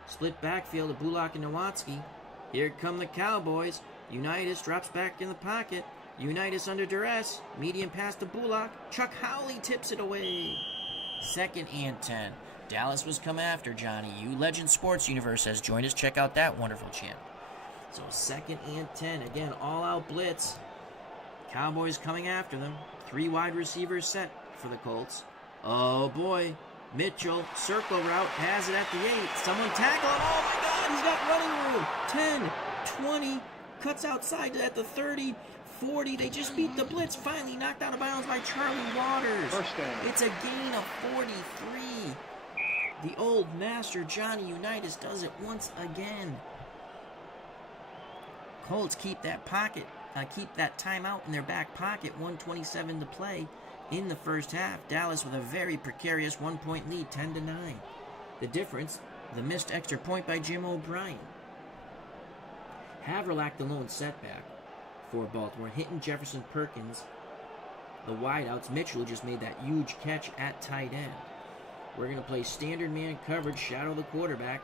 Split backfield of Bullock and Nowatzki. Here come the Cowboys. Unitas drops back in the pocket. Unitas under duress. Medium pass to Bullock. Chuck Howley tips it away. 2nd and 10. Dallas was come after Johnny U. Legend Sports Universe has joined us. Check out that wonderful channel. So 2nd and 10. Again, all-out blitz. Cowboys coming after them. 3 wide receivers set for the Colts. Oh boy. Mitchell, circle route, has it at the 8. Someone tackle him. Oh my God, he's got running room. 10, 20, cuts outside at the 30, 40. They just beat the blitz. Finally knocked out of bounds by Charlie Waters. First down. It's a gain of 43. The old master Johnny Unitas does it once again. Colts keep that timeout in their back pocket. 1:27 to play in the first half. Dallas with a very precarious 1-point lead, 10-9. The difference, the missed extra point by Jim O'Brien. Haverlack the lone setback for Baltimore, hitting Jefferson Perkins. The wideouts, Mitchell just made that huge catch at tight end. We're going to play standard man coverage, shadow the quarterback,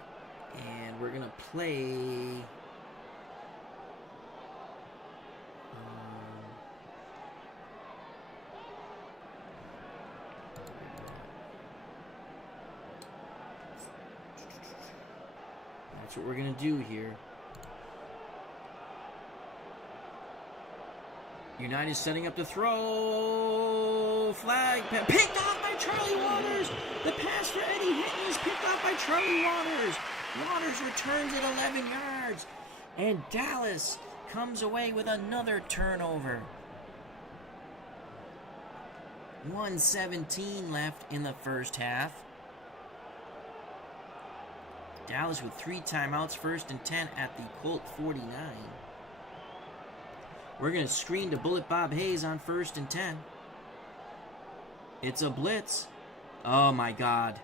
and we're going to play... That's what we're going to do here. United setting up to throw. Flag. Picked off by Charlie Waters. The pass for Eddie Hinton is picked off by Charlie Waters. Waters returns at 11 yards. And Dallas comes away with another turnover. 1:17 left in the first half. Dallas with 3 timeouts, 1st and 10 at the Colt 49. We're going to screen to Bullet Bob Hayes on 1st and 10. It's a blitz. Oh my God.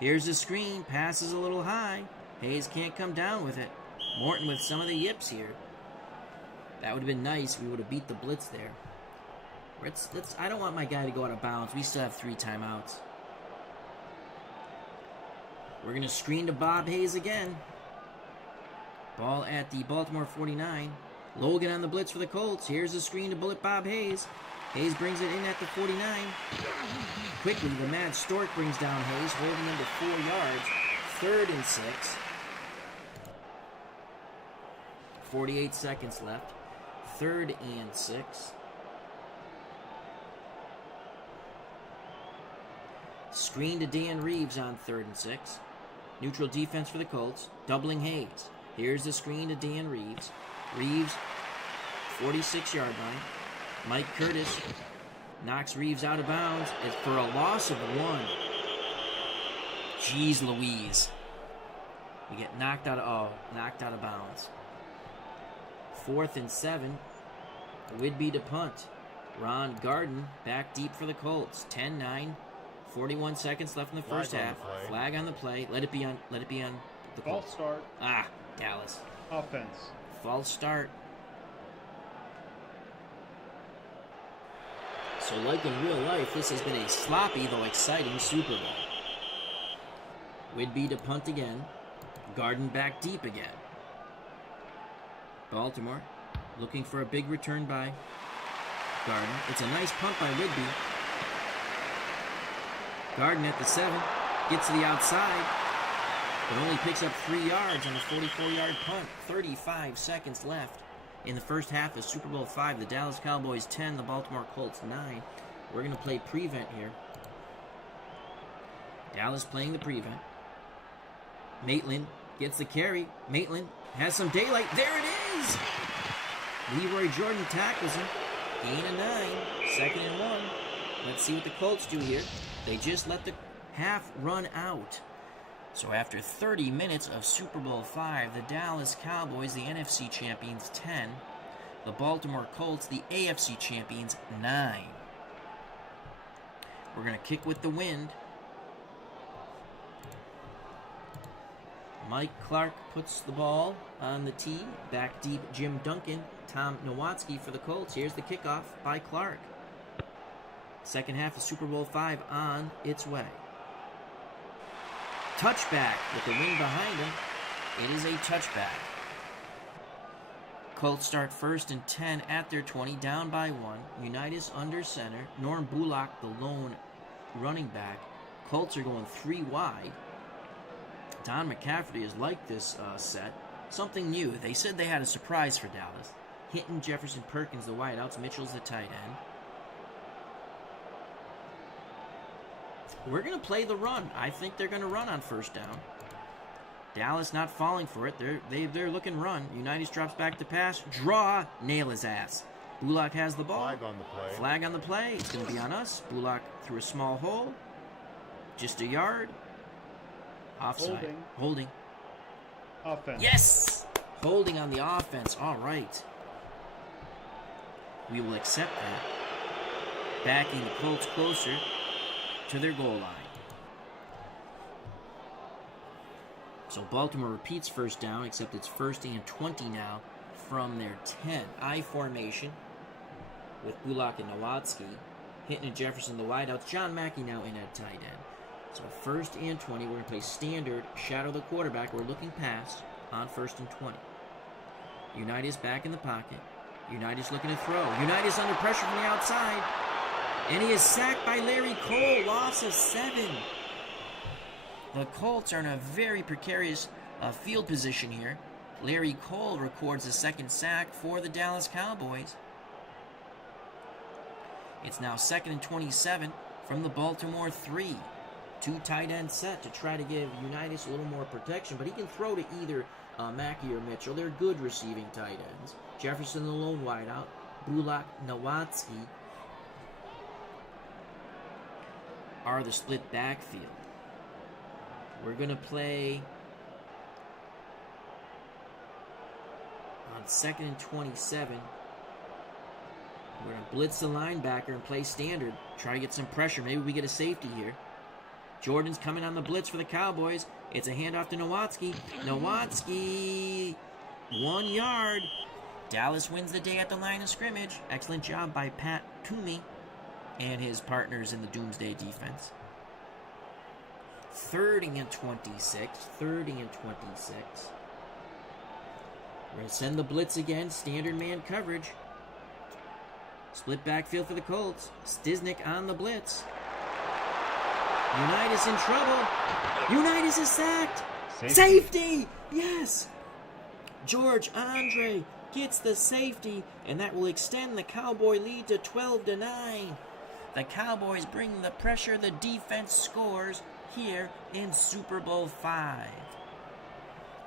Here's the screen. Passes a little high. Hayes can't come down with it. Morton with some of the yips here. That would have been nice. We would have beat the blitz there. I don't want my guy to go out of bounds. We still have 3 timeouts. We're going to screen to Bob Hayes again. Ball at the Baltimore 49. Logan on the blitz for the Colts. Here's the screen to Bullet Bob Hayes. Hayes brings it in at the 49. Quickly, the Mad Stork brings down Hayes, holding him to 4 yards. 3rd and 6. 48 seconds left. 3rd and 6. Screen to Dan Reeves on 3rd and 6. Neutral defense for the Colts. Doubling Hayes. Here's the screen to Dan Reeves. Reeves, 46-yard line. Mike Curtis knocks Reeves out of bounds for a loss of 1. Jeez Louise. We get knocked out of bounds. 4th and 7. Whidbey to punt. Ron Garden back deep for the Colts. 10-9. 41 seconds left in the first half. Flag on the play. Let it be on the Colts. False start. Dallas. Offense. False start. So like in real life, this has been a sloppy though exciting Super Bowl. Whidbey to punt again. Garden back deep again. Baltimore looking for a big return by Garden. It's a nice punt by Whidbey. Garden at the 7, gets to the outside, but only picks up 3 yards on a 44-yard punt. 35 seconds left in the first half of Super Bowl 5. The Dallas Cowboys 10, the Baltimore Colts 9. We're going to play prevent here. Dallas playing the prevent. Maitland gets the carry. Maitland has some daylight. There it is! Leroy Jordan tackles him. Gain of 9. 2nd and 1. Let's see what the Colts do here. They just let the half run out. So after 30 minutes of Super Bowl 5, the Dallas Cowboys, the NFC champions, 10. The Baltimore Colts, the AFC champions, 9. We're going to kick with the wind. Mike Clark puts the ball on the tee. Back deep, Jim Duncan. Tom Nowatzki for the Colts. Here's the kickoff by Clark. Second half of Super Bowl 5 on its way. Touchback with the wind behind him. It is a touchback. Colts start 1st and 10 at their 20, down by 1. Unitas under center. Norm Bullock, the lone running back. Colts are going 3 wide. Don McCaffrey has liked this set. Something new. They said they had a surprise for Dallas. Hinton, Jefferson, Perkins, the wideouts. Mitchell's the tight end. We're going to play the run. I think they're going to run on 1st down. Dallas not falling for it. They're looking run. Unitas drops back to pass. Draw. Nail his ass. Bullock has the ball. Flag on the play. Flag on the play. It's going to be on us. Bullock through a small hole. Just a yard. Offside. Holding. Offense. Yes! Holding on the offense. All right. We will accept that. Backing the Colts closer to their goal line. So Baltimore repeats 1st down, except it's 1st and 20 now from their 10. I formation with Bullock and Nowatzki. Hinton and Jefferson, the wideouts. John Mackey now in at tight end. So 1st and 20. We're going to play standard, shadow the quarterback. We're looking pass on 1st and 20. Unitas back in the pocket. Unitas looking to throw. Unitas under pressure from the outside. And he is sacked by Larry Cole. Loss of 7. The Colts are in a very precarious field position here. Larry Cole records the 2nd sack for the Dallas Cowboys. It's now 2nd and 27 from the Baltimore 3. 2 tight end set to try to give Unitas a little more protection, but he can throw to either Mackey or Mitchell. They're good receiving tight ends. Jefferson the lone wideout. Bullock, Nowatzki are the split backfield. We're going to play on 2nd and 27. We're going to blitz the linebacker and play standard. Try to get some pressure. Maybe we get a safety here. Jordan's coming on the blitz for the Cowboys. It's a handoff to Nowatzki. Nowatzki, 1 yard. Dallas wins the day at the line of scrimmage. Excellent job by Pat Toomey and his partners in the Doomsday defense. 3rd and 26. 3rd and 26. We're going to send the blitz again. Standard man coverage. Split backfield for the Colts. Stisnick on the blitz. Unitas in trouble. Unitas is sacked. Safety. Safety! Yes! George Andre gets the safety, and that will extend the Cowboy lead to 12-9. The Cowboys bring the pressure. The defense scores here in Super Bowl V.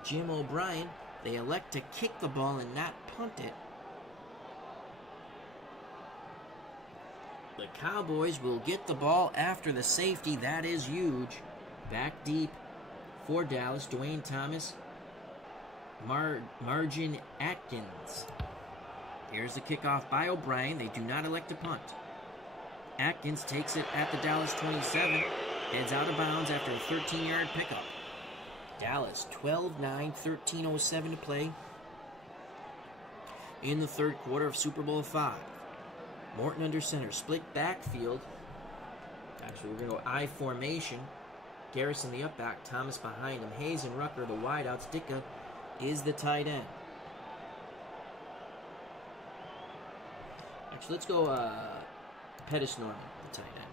Jim O'Brien, they elect to kick the ball and not punt it. The Cowboys will get the ball after the safety. That is huge. Back deep for Dallas. Dwayne Thomas. Margin Atkins. Here's the kickoff by O'Brien. They do not elect to punt. Atkins takes it at the Dallas 27. Heads out of bounds after a 13-yard pickup. Dallas 12-9, 13:07 to play in the third quarter of Super Bowl V. Morton under center. Split backfield. Actually, we're going to go I formation. Garrison the up back. Thomas behind him. Hayes and Rucker the wideouts. Ditka is the tight end. Actually, let's go Pettis Norman, the tight end.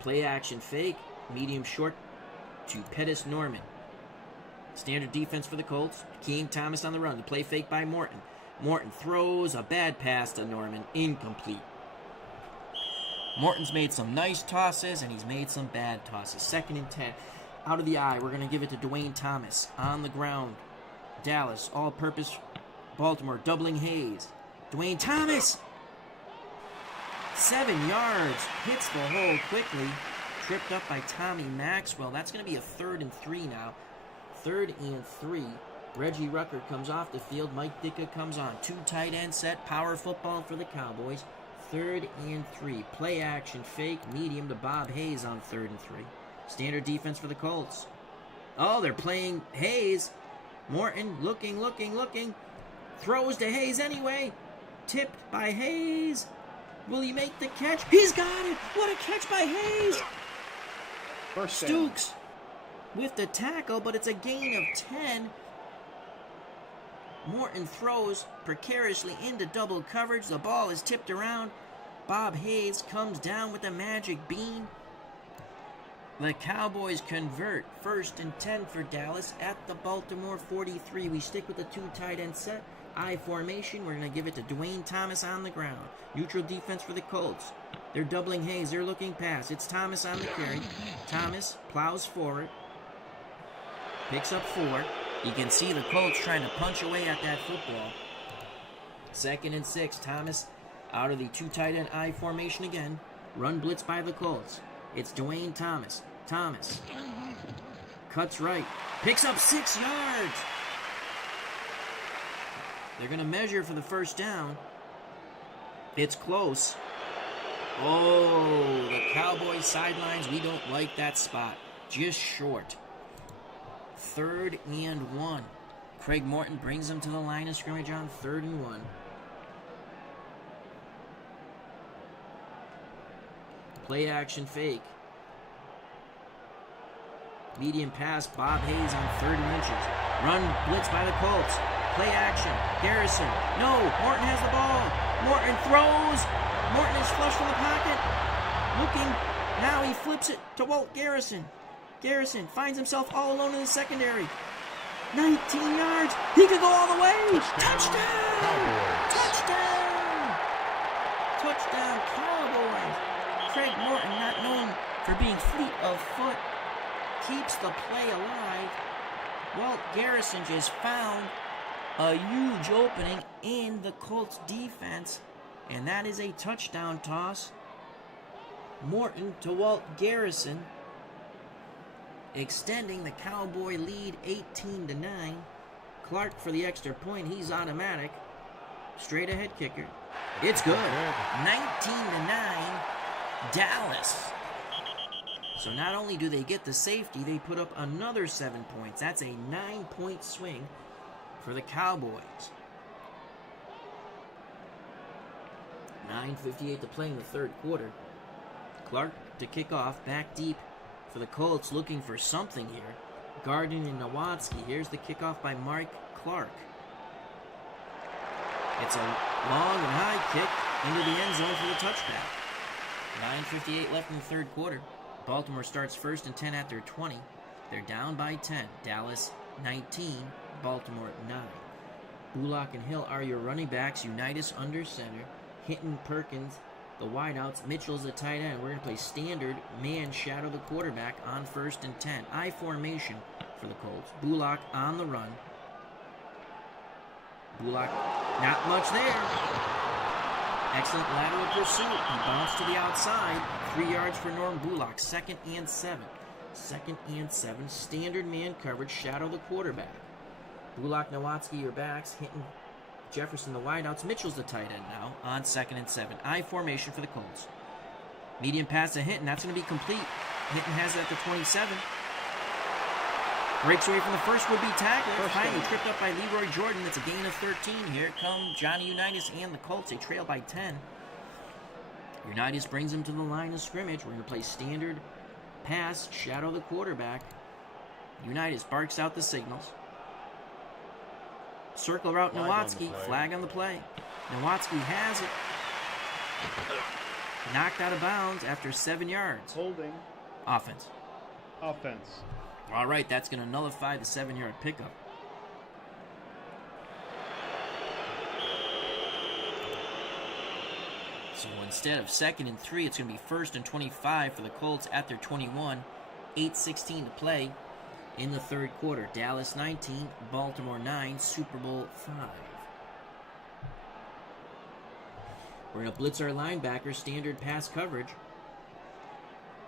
Play action fake. Medium short to Pettis Norman. Standard defense for the Colts. King Thomas on the run. The play fake by Morton. Morton throws a bad pass to Norman. Incomplete. Morton's made some nice tosses, and he's made some bad tosses. 2nd and 10. Out of the eye, we're going to give it to Dwayne Thomas. On the ground. Dallas, all-purpose Baltimore, doubling Hayes. Dwayne Thomas! 7 yards. Hits the hole quickly. Tripped up by Tommy Maxwell. That's going to be a 3rd and 3 now. 3rd and 3. Reggie Rucker comes off the field. Mike Ditka comes on. 2 tight end set. Power football for the Cowboys. 3rd and 3. Play action fake. Medium to Bob Hayes on 3rd and 3. Standard defense for the Colts. Oh, they're playing Hayes. Morton looking. Throws to Hayes anyway. Tipped by Hayes. Will he make the catch? He's got it. What a catch by Hayes. First down. Stooks with the tackle, but it's a gain of 10. Morton throws precariously into double coverage. The ball is tipped around. Bob Hayes comes down with the magic bean. The Cowboys convert. 1st and 10 for Dallas at the Baltimore 43. We stick with the 2 tight end set. I formation. We're going to give it to Dwayne Thomas on the ground. Neutral defense for the Colts. They're doubling Hayes. They're looking pass. It's Thomas on the carry. Thomas plows forward. Picks up 4. You can see the Colts trying to punch away at that football. 2nd and 6. Thomas out of the 2 tight end I formation again. Run blitz by the Colts. It's Dwayne Thomas. Thomas cuts right. Picks up 6 yards. They're going to measure for the 1st down. It's close. Oh, the Cowboys sidelines. We don't like that spot. Just short. 3rd and 1. Craig Morton brings them to the line of scrimmage on 3rd and 1. Play action fake. Medium pass. Bob Hayes on 3rd and inches. Run blitz by the Colts. Play action. Garrison. No. Morton has the ball. Morton throws. Morton is flush from the pocket. Looking. Now he flips it to Walt Garrison. Garrison finds himself all alone in the secondary. 19 yards. He could go all the way. Touchdown. Touchdown. Touchdown Cowboys. Craig Morton, not known for being fleet of foot, keeps the play alive. Walt Garrison just found a huge opening in the Colts defense, and that is a touchdown toss. Morton to Walt Garrison, extending the Cowboy lead 18-9. Clark for the extra point. He's automatic. Straight ahead kicker. It's good. 19-9. Dallas. So not only do they get the safety, they put up another 7 points. That's a 9-point swing for the Cowboys. 9:58 to play in the 3rd quarter. Clark to kick off. Back deep for the Colts, looking for something here. Garden and Nowatzki. Here's the kickoff by Mike Clark. It's a long and high kick. into the end zone for the touchback. 9:58 left in the third quarter. Baltimore starts 1st and 10 at their 20. They're down by 10. Dallas 19, Baltimore 9. Bullock and Hill are your running backs. Unitas under center. Hinton, Perkins, the wideouts. Mitchell's the tight end. We're going to play standard man shadow the quarterback on 1st and 10. I formation for the Colts. Bullock on the run. Bullock, not much there. Excellent lateral pursuit. He bounced to the outside. 3 yards for Norm Bullock. 2nd and 7. 2nd and 7. Standard man coverage. Shadow the quarterback. Bullock, Nowatzki, your backs. Hinton, Jefferson, the wideouts. Mitchell's the tight end now on 2nd and 7. I formation for the Colts. Medium pass to Hinton. That's going to be complete. Hinton has it at the 27. Breaks away from the first would-be tackler. Finally tripped up by Leroy Jordan. It's a gain of 13. Here come Johnny Unitas and the Colts. They trail by 10. Unitas brings them to the line of scrimmage. We're going to play standard pass, shadow the quarterback. Unitas barks out the signals. Circle route Nowatzki. Flag on the play. Nowatzki has it. Knocked out of bounds after 7 yards. Holding. Offense. Offense. All right, that's going to nullify the 7-yard pickup. So instead of 2nd and 3, it's going to be 1st and 25 for the Colts at their 21. 8:16 to play in the third quarter. Dallas 19, Baltimore 9, Super Bowl 5. We're going to blitz our linebacker, standard pass coverage.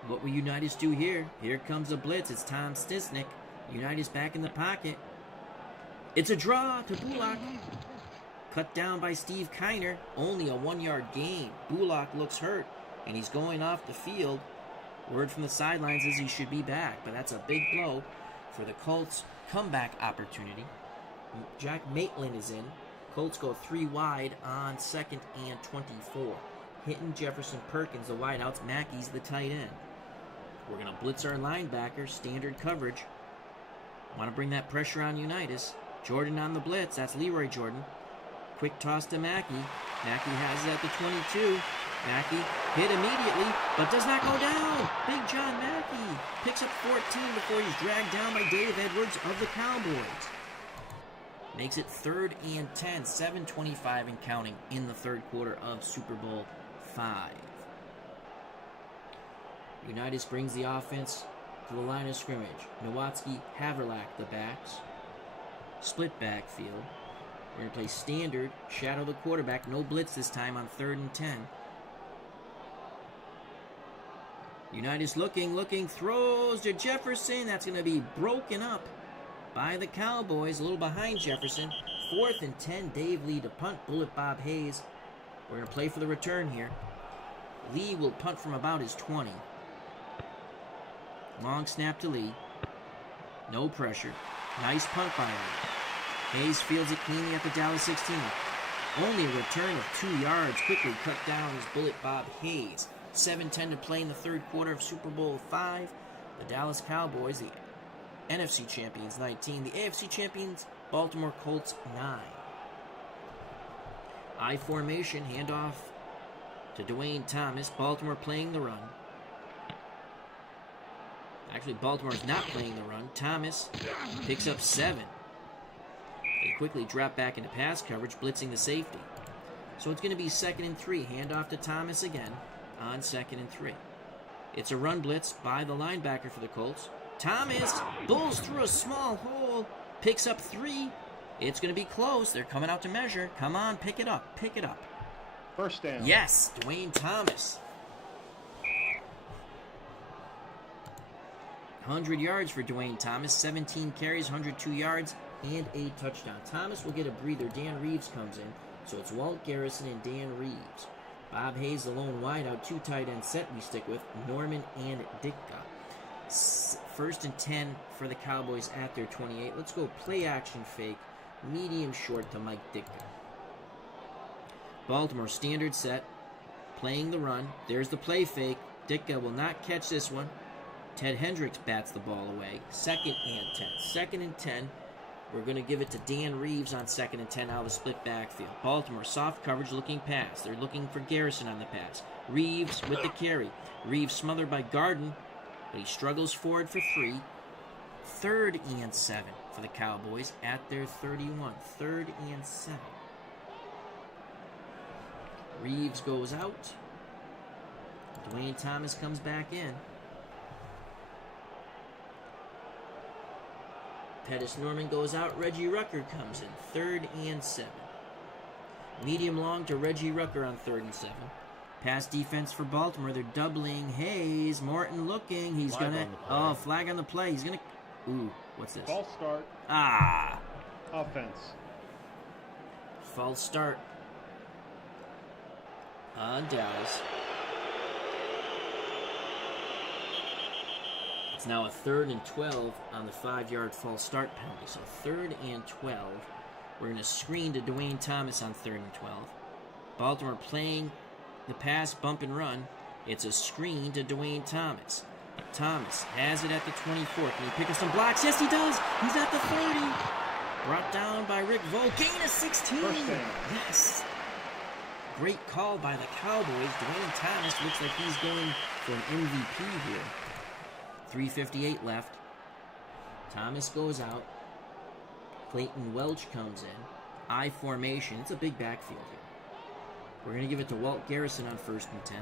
What will Unitas do here? Here comes a blitz. It's Tom Stisnick. Unitas back in the pocket. It's a draw to Bullock. Cut down by Steve Kiner. Only a 1-yard gain. Bullock looks hurt, and he's going off the field. Word from the sidelines is he should be back, but that's a big blow for the Colts' comeback opportunity. Jack Maitland is in. Colts go 3 wide on 2nd and 24. Hinton, Jefferson, Perkins, the wideouts. Mackey's the tight end. We're going to blitz our linebacker, standard coverage. Want to bring that pressure on Unitas. Jordan on the blitz. That's Leroy Jordan. Quick toss to Mackey. Mackey has it at the 22. Mackey hit immediately, but does not go down. Big John Mackey picks up 14 before he's dragged down by Dave Edwards of the Cowboys. Makes it 3rd and 10, 7:25 and counting in the third quarter of Super Bowl 5. Unitas brings the offense to the line of scrimmage. Nowatzki, Haverlack, the backs. Split backfield. We're going to play standard, shadow the quarterback. No blitz this time on 3rd and 10. Unitas looking, throws to Jefferson. That's going to be broken up by the Cowboys. A little behind Jefferson. 4th and 10, Dave Lee to punt. Bullet Bob Hayes. We're going to play for the return here. Lee will punt from about his 20. Long snap to Lee. No pressure. Nice punt by him. Hayes fields it cleanly at the Dallas 16. Only a return of 2 yards. Quickly cut down is Bullet Bob Hayes. 7:10 to play in the third quarter of Super Bowl 5. The Dallas Cowboys, the NFC champions, 19. The AFC champions, Baltimore Colts, 9. I formation, handoff to Dwayne Thomas. Baltimore playing the run. Actually, Baltimore's not playing the run. Thomas picks up 7. They quickly drop back into pass coverage, blitzing the safety. So it's going to be 2nd and 3. Handoff to Thomas again on 2nd and 3. It's a run blitz by the linebacker for the Colts. Thomas bulls through a small hole, picks up 3. It's going to be close. They're coming out to measure. Come on, pick it up. Pick it up. First down. Yes, Dwayne Thomas. 100 yards for Dwayne Thomas. 17 carries, 102 yards, and a touchdown. Thomas will get a breather. Dan Reeves comes in. So it's Walt Garrison and Dan Reeves. Bob Hayes, the lone wideout. 2 tight end set we stick with. Norman and Ditka. 1st and 10 for the Cowboys at their 28. Let's go play action fake. Medium short to Mike Ditka. Baltimore standard set. Playing the run. There's the play fake. Ditka will not catch this one. Ted Hendricks bats the ball away. 2nd and 10. 2nd and 10. We're going to give it to Dan Reeves on 2nd and 10 out of the split backfield. Baltimore, soft coverage looking pass. They're looking for Garrison on the pass. Reeves with the carry. Reeves smothered by Garden, but he struggles forward for 3. 3rd and 7 for the Cowboys at their 31. 3rd and 7. Reeves goes out. Dwayne Thomas comes back in. Pettis Norman goes out. Reggie Rucker comes in. 3rd and 7. Medium long to Reggie Rucker on 3rd and 7. Pass defense for Baltimore. They're doubling Hayes. Morton looking. He's going to... flag on the play. He's going to... Ooh, what's this? False start. Offense. False start on Dallas. It's now a 3rd and 12 on the 5-yard false start penalty. So 3rd and 12. We're going to screen to Dwayne Thomas on 3rd and 12. Baltimore playing the pass, bump and run. It's a screen to Dwayne Thomas. Thomas has it at the 24. Can he pick up some blocks? Yes, he does. He's at the 30. Brought down by Rick Volk. Gain of 16. Yes. Great call by the Cowboys. Dwayne Thomas looks like he's going for an MVP here. 3:58 left. Thomas goes out. Clayton Welch comes in. I formation. It's a big backfield here. We're going to give it to Walt Garrison on 1st and 10.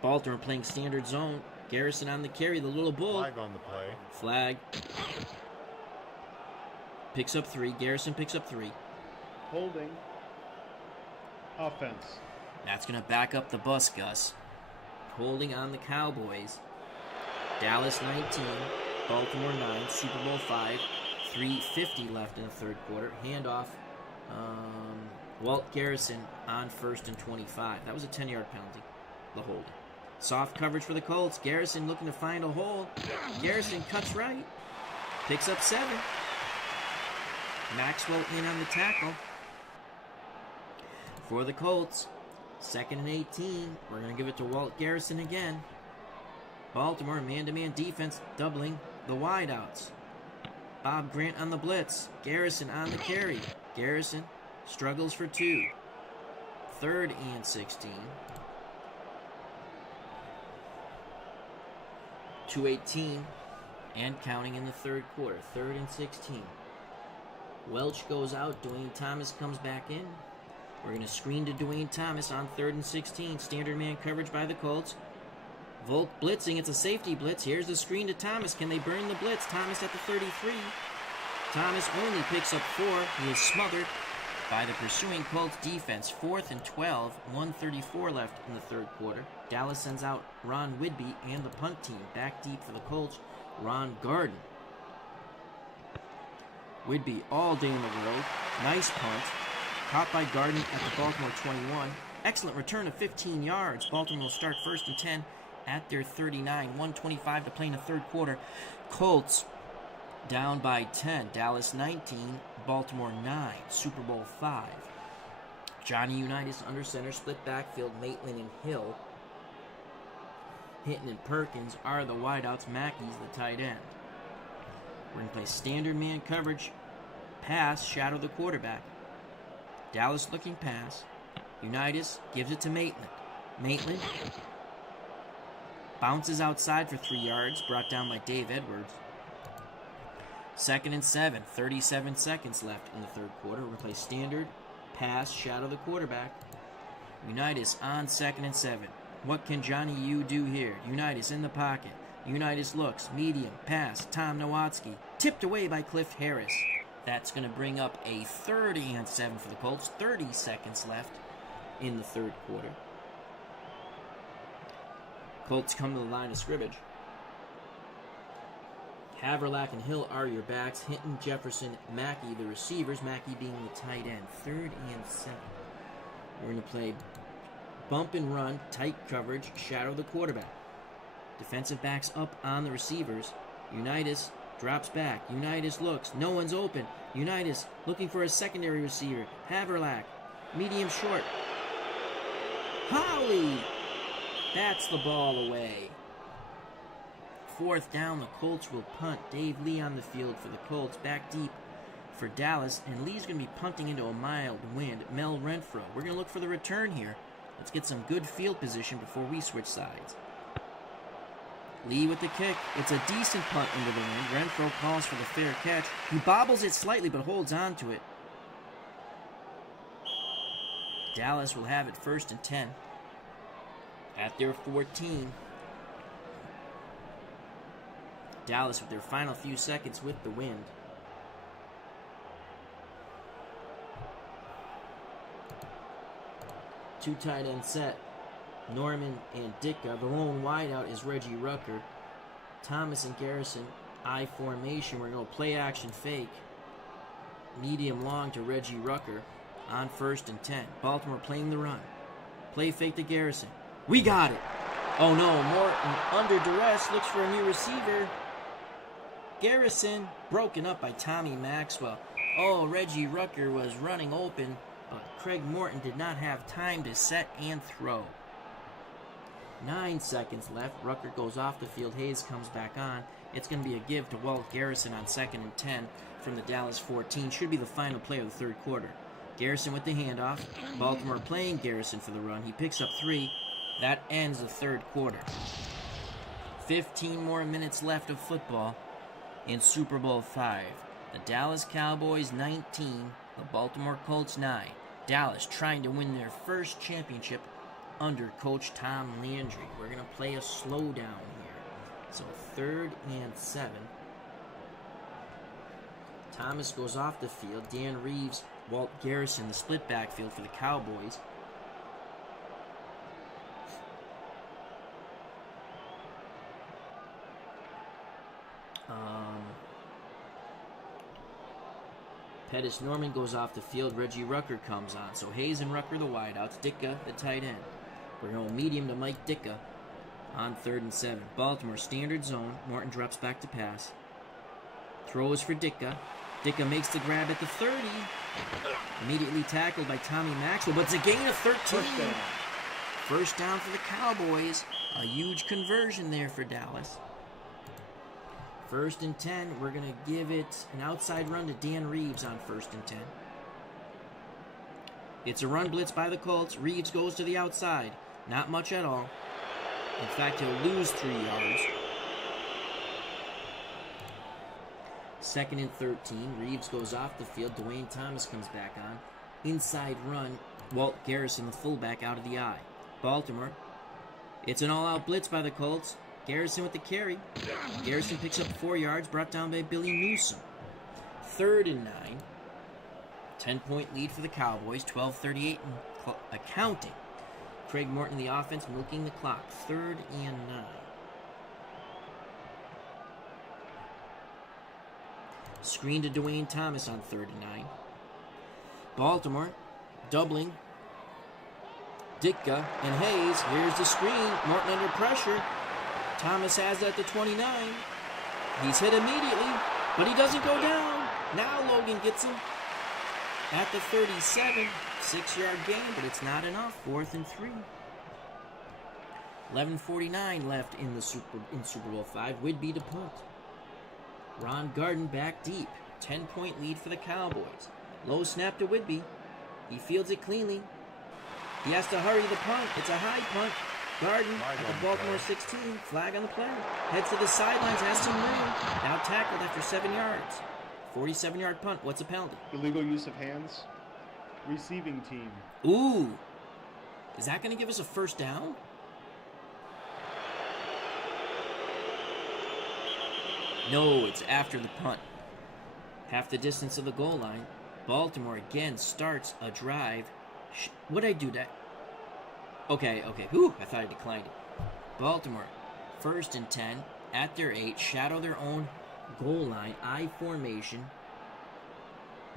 Baltimore playing standard zone. Garrison on the carry. The little bull. Flag on the play. Flag. Picks up 3. Garrison picks up 3. Holding. Offense. That's going to back up the bus, Gus. Holding on the Cowboys. Dallas 19, Baltimore 9, Super Bowl 5, 3:50 left in the 3rd quarter. Handoff, Walt Garrison on 1st and 25. That was a 10-yard penalty, the hold. Soft coverage for the Colts. Garrison looking to find a hole. Garrison cuts right, picks up 7. Maxwell in on the tackle. For the Colts, 2nd and 18. We're going to give it to Walt Garrison again. Baltimore, man-to-man defense, doubling the wideouts. Bob Grant on the blitz. Garrison on the carry. Garrison struggles for 2. 3rd and 16. 2:18 and counting in the 3rd quarter. 3rd and 16. Welch goes out. Dwayne Thomas comes back in. We're going to screen to Dwayne Thomas on 3rd and 16. Standard man coverage by the Colts. Volk blitzing. It's a safety blitz. Here's the screen to Thomas. Can they burn the blitz? Thomas at the 33. Thomas only picks up 4. He is smothered by the pursuing Colts defense. 4th and 12. 1:34 left in the 3rd quarter. Dallas sends out Ron Whidbey and the punt team. Back deep for the Colts, Ron Garden. Whidbey all day in the road. Nice punt. Caught by Garden at the Baltimore 21. Excellent return of 15 yards. Baltimore will start 1st and 10 at their 39. 1:25 to play in the 3rd quarter. Colts down by 10. Dallas 19, Baltimore 9. Super Bowl 5. Johnny Unitas under center, split backfield. Maitland and Hill. Hinton and Perkins are the wideouts. Mackey's the tight end. We're going to play standard man coverage. Pass, shadow the quarterback. Dallas looking pass. Unitas gives it to Maitland. Maitland bounces outside for 3 yards, brought down by Dave Edwards. 2nd and 7, 37 seconds left in the 3rd quarter. We're going to play standard, pass, shadow the quarterback. Unitas on 2nd and 7. What can Johnny U do here? Unitas in the pocket. Unitas looks, medium, pass, Tom Nowatzki. Tipped away by Cliff Harris. That's going to bring up a 3rd and 7 for the Colts. 30 seconds left in the 3rd quarter. Colts come to the line of scrimmage. Haverlack and Hill are your backs. Hinton, Jefferson, Mackey the receivers. Mackey being the tight end. 3rd and 7. We're going to play bump and run, tight coverage, shadow the quarterback. Defensive backs up on the receivers. Unitas drops back. Unitas looks. No one's open. Unitas looking for a secondary receiver. Haverlack. Medium short. Holly! Bats the ball away. 4th down. The Colts will punt. Dave Lee on the field for the Colts. Back deep for Dallas, and Lee's going to be punting into a mild wind. Mel Renfro. We're going to look for the return here. Let's get some good field position before we switch sides. Lee with the kick. It's a decent punt into the wind. Renfro calls for the fair catch. He bobbles it slightly but holds on to it. Dallas will have it 1st and 10 at their 14. Dallas with their final few seconds with the wind. Two tight end set. Norman and Ditka. The lone wideout is Reggie Rucker. Thomas and Garrison, I formation. We're going to play action fake. Medium long to Reggie Rucker on 1st and 10. Baltimore playing the run. Play fake to Garrison. We got it. Oh no, Morton under duress looks for a new receiver. Garrison broken up by Tommy Maxwell. Oh, Reggie Rucker was running open, but Craig Morton did not have time to set and throw. 9 seconds left. Rucker goes off the field. Hayes comes back on. It's going to be a give to Walt Garrison on 2nd and 10 from the Dallas 14. Should be the final play of the 3rd quarter. Garrison with the handoff. Baltimore playing Garrison for the run. He picks up 3. That ends the 3rd quarter. 15 more minutes left of football in Super Bowl V. The Dallas Cowboys 19. The Baltimore Colts 9. Dallas trying to win their first championship under Coach Tom Landry. We're going to play a slowdown here. So 3rd and 7. Thomas goes off the field. Dan Reeves, Walt Garrison, the split backfield for the Cowboys. Pettis Norman goes off the field. Reggie Rucker comes on. So Hayes and Rucker the wideouts. Ditka the tight end. We're going medium to Mike Ditka on 3rd and 7. Baltimore standard zone. Morton drops back to pass. Throws for Ditka. Ditka makes the grab at the 30. Immediately tackled by Tommy Maxwell, but it's a gain of 13. First down for the Cowboys. A huge conversion there for Dallas. 1st and 10. We're going to give it an outside run to Dan Reeves on 1st and 10. It's a run blitz by the Colts. Reeves goes to the outside. Not much at all. In fact, he'll lose 3 yards. 2nd and 13. Reeves goes off the field. Dwayne Thomas comes back on. Inside run. Walt Garrison, the fullback, out of the eye. Baltimore. It's an all-out blitz by the Colts. Garrison with the carry. Garrison picks up 4 yards, brought down by Billy Newsome. 3rd and 9. 10-point lead for the Cowboys. 12:38 and accounting. Craig Morton, the offense, milking the clock. 3rd and 9. Screen to Dwayne Thomas on 3rd and 9. Baltimore doubling. Ditka and Hayes. Here's the screen. Morton under pressure. Thomas has that to 29. He's hit immediately, but he doesn't go down. Now Logan gets him at the 37. 6-yard gain, but it's not enough. 4th and 3. 11:49 left in Super Bowl V. Whidbey to punt. Ron Garden back deep. 10-point lead for the Cowboys. Low snap to Whidbey. He fields it cleanly. He has to hurry the punt. It's a high punt. Garden at the Baltimore 16. Flag on the play. Heads to the sidelines. Has some room. Now tackled after 7 yards. 47-yard punt. What's a penalty? Illegal use of hands. Receiving team. Ooh. Is that going to give us a first down? No, it's after the punt. Half the distance of the goal line. Baltimore again starts a drive. What'd I do that? Okay. Whew, I thought I declined it. Baltimore, 1st and 10 at their 8. Shadow their own goal line. I formation.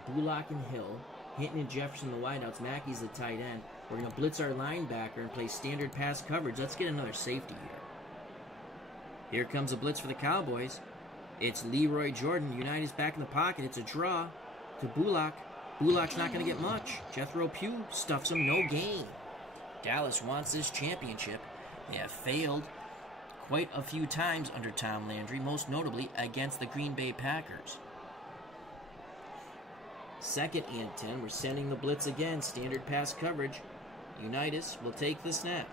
Bullock and Hill. Hinton and Jefferson, the wideouts. Mackey's the tight end. We're going to blitz our linebacker and play standard pass coverage. Let's get another safety here. Here comes a blitz for the Cowboys. It's Leroy Jordan. United's back in the pocket. It's a draw to Bullock. Bullock's not going to get much. Jethro Pugh stuffs him. No gain. Dallas wants this championship. They have failed quite a few times under Tom Landry, most notably against the Green Bay Packers. 2nd and 10. We're sending the blitz again. Standard pass coverage. Unitas will take the snap.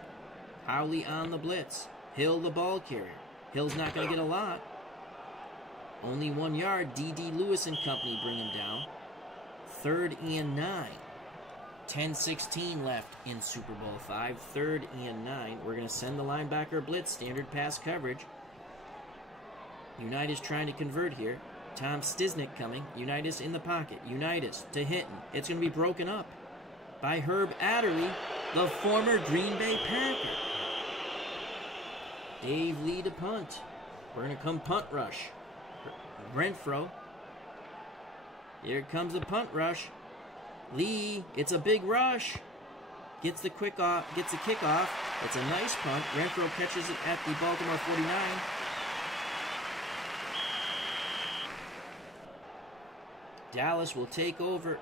Howley on the blitz. Hill the ball carrier. Hill's not going to get a lot. Only 1 yard. D.D. Lewis and company bring him down. 3rd and 9. 10:16 left in Super Bowl 5. 3rd and 9. We're going to send the linebacker blitz. Standard pass coverage. Unitas trying to convert here. Tom Stisnick coming. Unitas in the pocket. Unitas to Hinton. It's going to be broken up by Herb Adderley, the former Green Bay Packer. Dave Lee to punt. We're going to come punt rush. Renfro. Here comes the punt rush. Lee, it's a big rush. Gets the kickoff. It's a nice punt. Renfro catches it at the Baltimore 49. Dallas will take over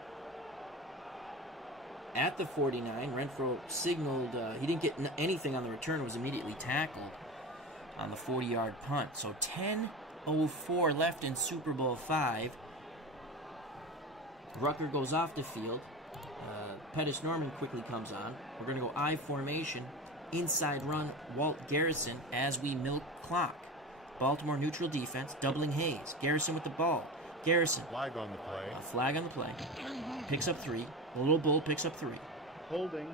at the 49. Renfro signaled he didn't get anything on the return. Was immediately tackled on the 40-yard punt. So 10:04 left in Super Bowl 5. Rucker goes off the field. Pettis Norman quickly comes on. We're going to go I formation. Inside run, Walt Garrison as we milk clock. Baltimore neutral defense, doubling Hayes. Garrison with the ball. Garrison. Flag on the play. A flag on the play. Picks up 3. The little bull picks up 3. Holding.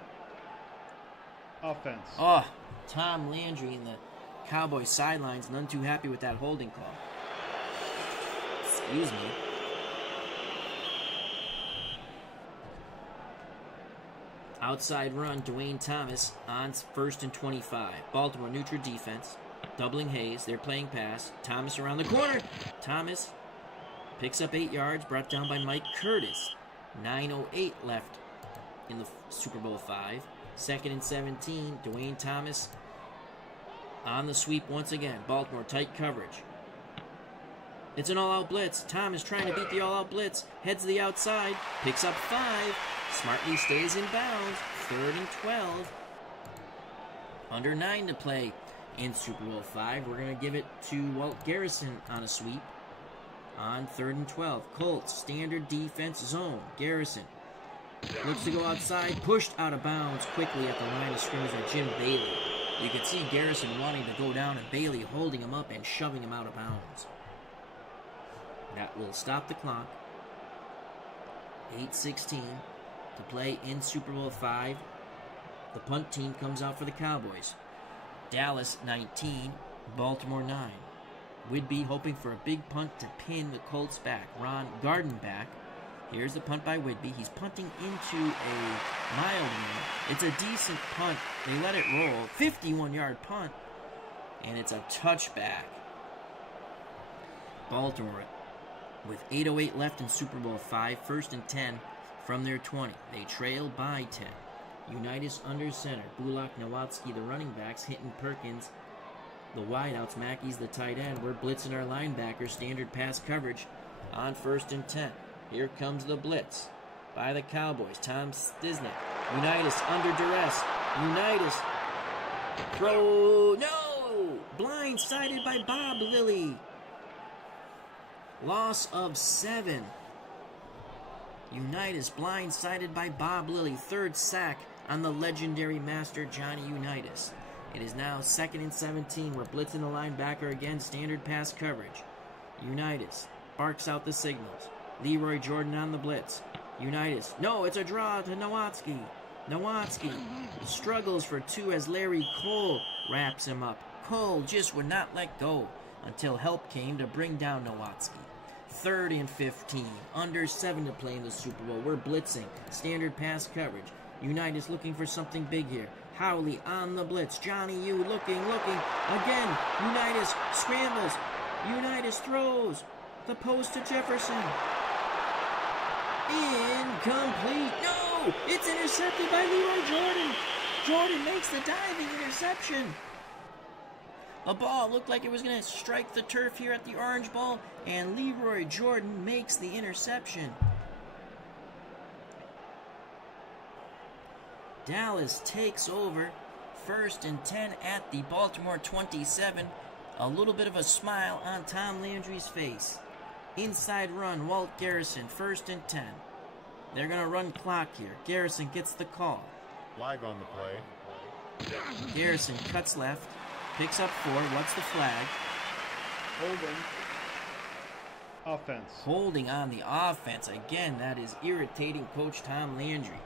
Offense. Oh, Tom Landry in the Cowboys sidelines, none too happy with that holding call. Excuse me. Outside run, Dwayne Thomas on 1st and 25. Baltimore neutral defense, doubling Hayes. They're playing pass. Thomas around the corner. Thomas picks up 8 yards, brought down by Mike Curtis. 9:08 left in the Super Bowl 5. 2nd and 17. Dwayne Thomas on the sweep once again. Baltimore tight coverage. It's an all-out blitz. Thomas trying to beat the all-out blitz. Heads to the outside. Picks up 5. Smartly stays in bounds. 3rd and 12. Under 9 to play in Super Bowl 5. We're going to give it to Walt Garrison on a sweep. On 3rd and 12. Colts, standard defense zone. Garrison looks to go outside. Pushed out of bounds quickly at the line of scrimmage by Jim Bailey. You can see Garrison wanting to go down and Bailey holding him up and shoving him out of bounds. That will stop the clock. 8:16 to play in Super Bowl 5. The punt team comes out for the Cowboys. Dallas 19, Baltimore 9. Whidbey hoping for a big punt to pin the Colts back. Ron Garden back. Here's the punt by Whidbey. He's punting into a mild one. It's a decent punt. They let it roll. 51-yard punt. And it's a touchback. Baltimore with 8:08 left in Super Bowl 5. 1st and 10 from their 20. They trail by 10. Unitas under center. Bulak, Nowatzki, the running backs. Hinton, Perkins, the wideouts. Mackey's the tight end. We're blitzing our linebackers. Standard pass coverage on 1st and 10. Here comes the blitz by the Cowboys. Tom Stisnick. Unitas under duress. Unitas. Throw. No! Blindsided by Bob Lilly. Loss of 7. Unitas blindsided by Bob Lilly. 3rd sack on the legendary master Johnny Unitas. It is now 2nd and 17. We're blitzing the linebacker again. Standard pass coverage. Unitas barks out the signals. Leroy Jordan on the blitz. Unitas. No, it's a draw to Nowatzki. Nowatzki struggles for 2 as Larry Cole wraps him up. Cole just would not let go until help came to bring down Nowatzki. 3rd and 15. Under 7 to play in the Super Bowl. We're blitzing. Standard pass coverage. Unitas looking for something big here. Howley on the blitz. Johnny U looking. Again, Unitas scrambles. Unitas throws. The post to Jefferson. Incomplete. No! It's intercepted by Leroy Jordan. Jordan makes the diving interception. The ball looked like it was going to strike the turf here at the Orange Bowl, and Leroy Jordan makes the interception. Dallas takes over. 1st and 10 at the Baltimore 27. A little bit of a smile on Tom Landry's face. Inside run, Walt Garrison, 1st and 10. They're going to run clock here. Garrison gets the call. Flag on the play. Garrison cuts left, picks up 4. What's the flag? Holding. Offense. Holding on the offense. Again, that is irritating Coach Tom Landry.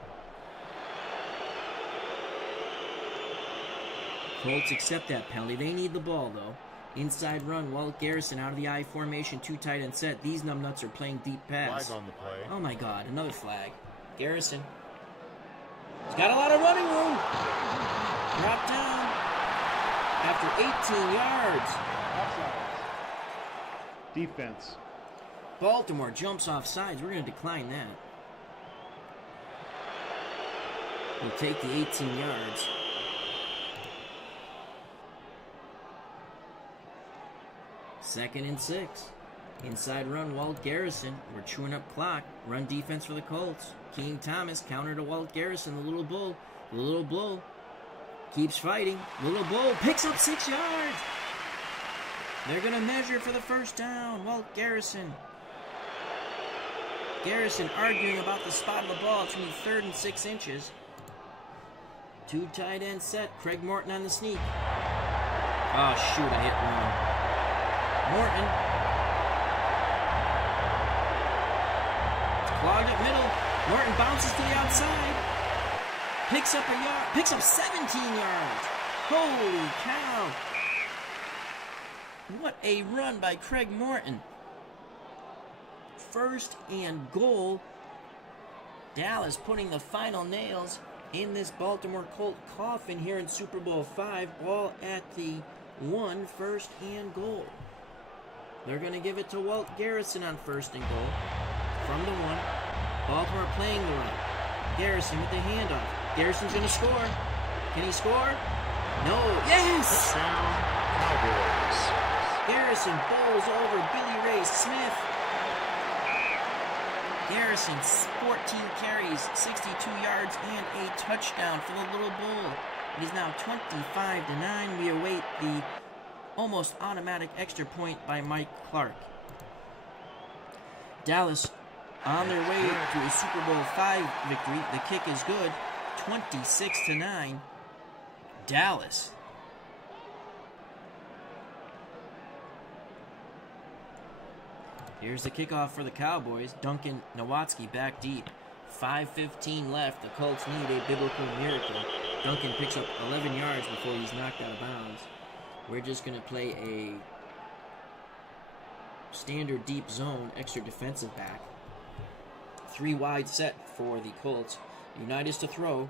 Colts accept that penalty. They need the ball, though. Inside run, Walt Garrison out of the I formation, 2 tight end set. These numbnuts are playing deep pass. Flag on the play. Oh my God, another flag. Garrison. He's got a lot of running room. Drop down. After 18 yards. Defense. Baltimore jumps off sides. We're going to decline that. We'll take the 18 yards. Second and 6. Inside run, Walt Garrison. We're chewing up clock. Run defense for the Colts. King Thomas counter to Walt Garrison. The little bull. The little bull keeps fighting. Little bull picks up 6 yards. They're going to measure for the first down. Walt Garrison. Garrison arguing about the spot of the ball. It's going to be 3rd and 6 inches. 2 tight end set. Craig Morton on the sneak. Oh, shoot, I hit wrong. Morton. Clogged up middle. Morton bounces to the outside. Picks up a yard. Picks up 17 yards. Holy cow. What a run by Craig Morton. 1st and goal. Dallas putting the final nails in this Baltimore Colt coffin here in Super Bowl 5. Ball at the 1, 1st and goal. They're going to give it to Walt Garrison on 1st and goal. From the 1. Baltimore playing the run. Garrison with the handoff. Garrison's going to score. Can he score? No. Yes! Touchdown, Cowboys. Garrison bowls over Billy Ray Smith. Garrison, 14 carries, 62 yards, and a touchdown for the Little Bull. It is now 25-9. We await the almost automatic extra point by Mike Clark. Dallas on their way to a Super Bowl 5 victory. The kick is good. 26-9. Dallas. Here's the kickoff for the Cowboys. Duncan Nowatzki back deep. 5:15 left. The Colts need a biblical miracle. Duncan picks up 11 yards before he's knocked out of bounds. We're just going to play a standard deep zone, extra defensive back. 3 wide set for the Colts. Unitas to throw.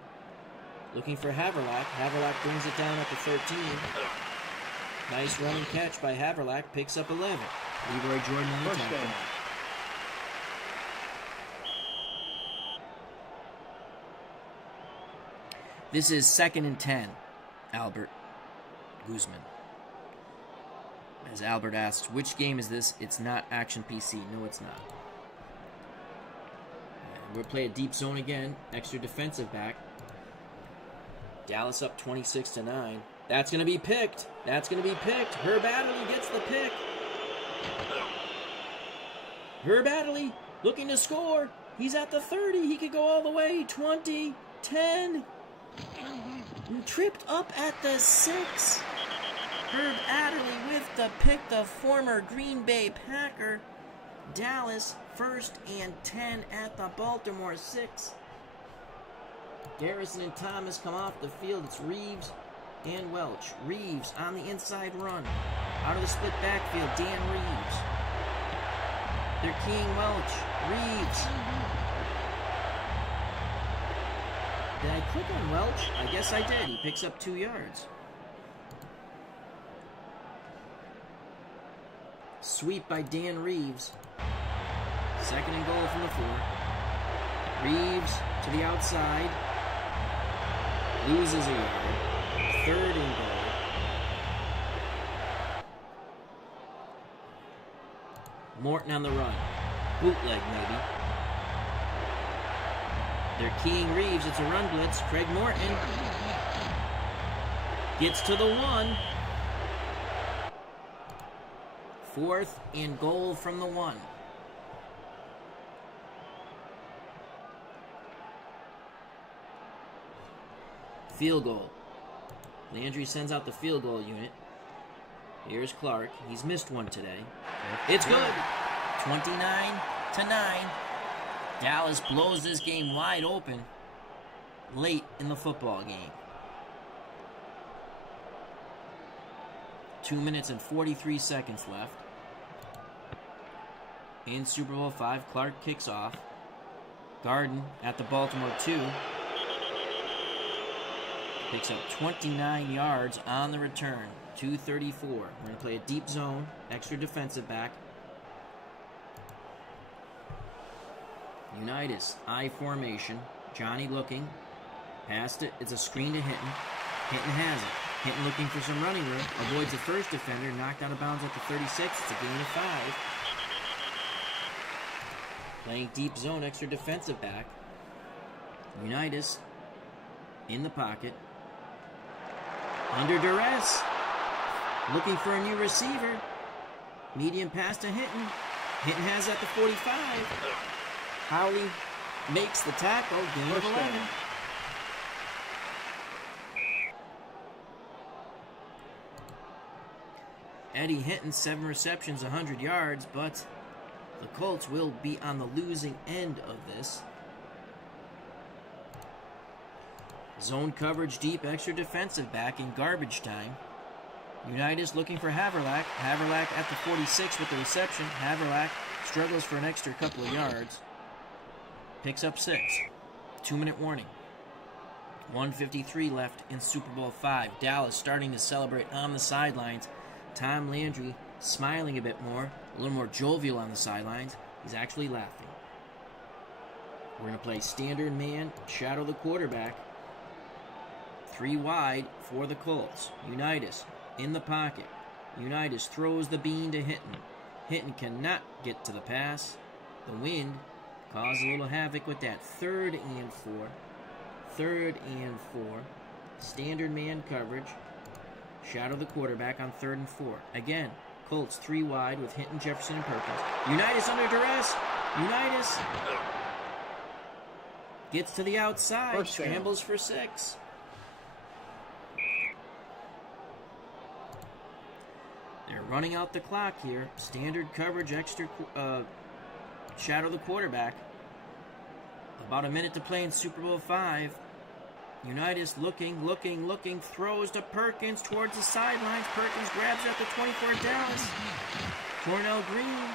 Looking for Haverlack. Haverlack brings it down at the 13. Nice run and catch by Haverlack. Picks up 11. Leroy Jordan on the tackle. This is 2nd and 10. Albert Guzman. As Albert asks, which game is this? It's not Action PC. No, it's not. We'll play a deep zone again. Extra defensive back. Dallas up 26-9. That's going to be picked. That's going to be picked. Herb Adderley gets the pick. Herb Adderley looking to score. He's at the 30. He could go all the way. 20, 10. Tripped up at the 6. Herb Adderley with the pick, the former Green Bay Packer. Dallas 1st and 10 at the Baltimore 6. Garrison and Thomas come off the field. It's Reeves and Welch. Reeves on the inside run. Out of the split backfield, Dan Reeves. They're keying Welch. Reeves. Did I click on Welch? I guess I did. He picks up 2 yards. Sweep by Dan Reeves. 2nd and goal from the 4. Reeves to the outside. Loses a yard. 3rd and goal. Morton on the run. Bootleg, maybe. They're keying Reeves. It's a run blitz. Craig Morton gets to the 1. 4th and goal from the 1. Field goal. Landry sends out the field goal unit. Here's Clark. He's missed one today. It's good. 29-9. Dallas blows this game wide open late in the football game. 2 minutes and 43 seconds left. In Super Bowl V, Clark kicks off. Garden at the Baltimore 2. Picks up 29 yards on the return. 2:34. We're going to play a deep zone, extra defensive back. Unitas, I formation. Johnny looking. Passed it. It's a screen to Hinton. Hinton has it. Hinton looking for some running room. Avoids the first defender. Knocked out of bounds at the 36. It's a gain of 5. Playing deep zone, extra defensive back. Unitas in the pocket. Under duress. Looking for a new receiver. Medium pass to Hinton. Hinton has at the 45. Howley makes the tackle. Gain of 11. Eddie Hinton, 7 receptions, 100 yards, but the Colts will be on the losing end of this. Zone coverage deep, extra defensive back in garbage time. Unitas looking for Haverlack. Haverlack at the 46 with the reception. Haverlack struggles for an extra couple of yards. Picks up 6. 2-minute warning. 1:53 left in Super Bowl V. Dallas starting to celebrate on the sidelines. Tom Landry smiling a bit more. A little more jovial on the sidelines. He's actually laughing. We're going to play standard man, shadow the quarterback. 3 wide for the Colts. Unitas in the pocket. Unitas throws the bean to Hinton. Hinton cannot get to the pass. The wind caused a little havoc with that. 3rd and 4. 3rd and 4. Standard man coverage. Shadow the quarterback on 3rd and 4. Again, Colts 3 wide with Hinton, Jefferson, and Perkins. Unitas under duress. Unitas gets to the outside. Scrambles for 6. They're running out the clock here. Standard coverage, extra shadow the quarterback. About a minute to play in Super Bowl V. Unitas looking, throws to Perkins towards the sidelines. Perkins grabs at the 24 Dallas. Cornell Green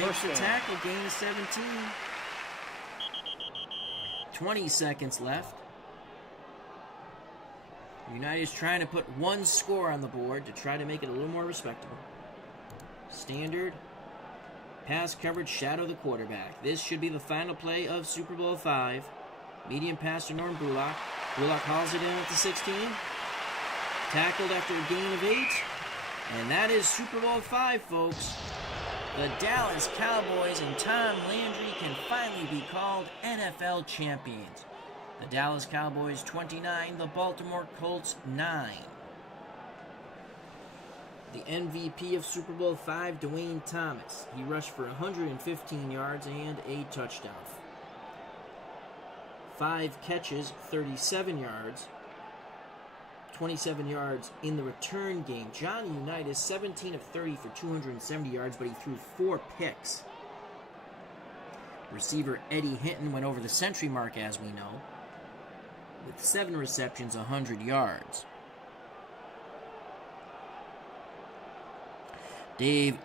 makes the tackle, gain of 17. 20 seconds left. Unitas trying to put one score on the board to try to make it a little more respectable. Standard pass coverage, shadow the quarterback. This should be the final play of Super Bowl V. Medium pass to Norm Bullock. Bullock hauls it in at the 16. Tackled after a gain of 8. And that is Super Bowl V, folks. The Dallas Cowboys and Tom Landry can finally be called NFL champions. The Dallas Cowboys 29, the Baltimore Colts 9. The MVP of Super Bowl V, Dwayne Thomas. He rushed for 115 yards and a touchdown. 5 catches, 37 yards. 27 yards in the return game. Johnny Unitas, 17 of 30 for 270 yards, but he threw 4 picks. Receiver Eddie Hinton went over the century mark, as we know, with 7 receptions, 100 yards. Dave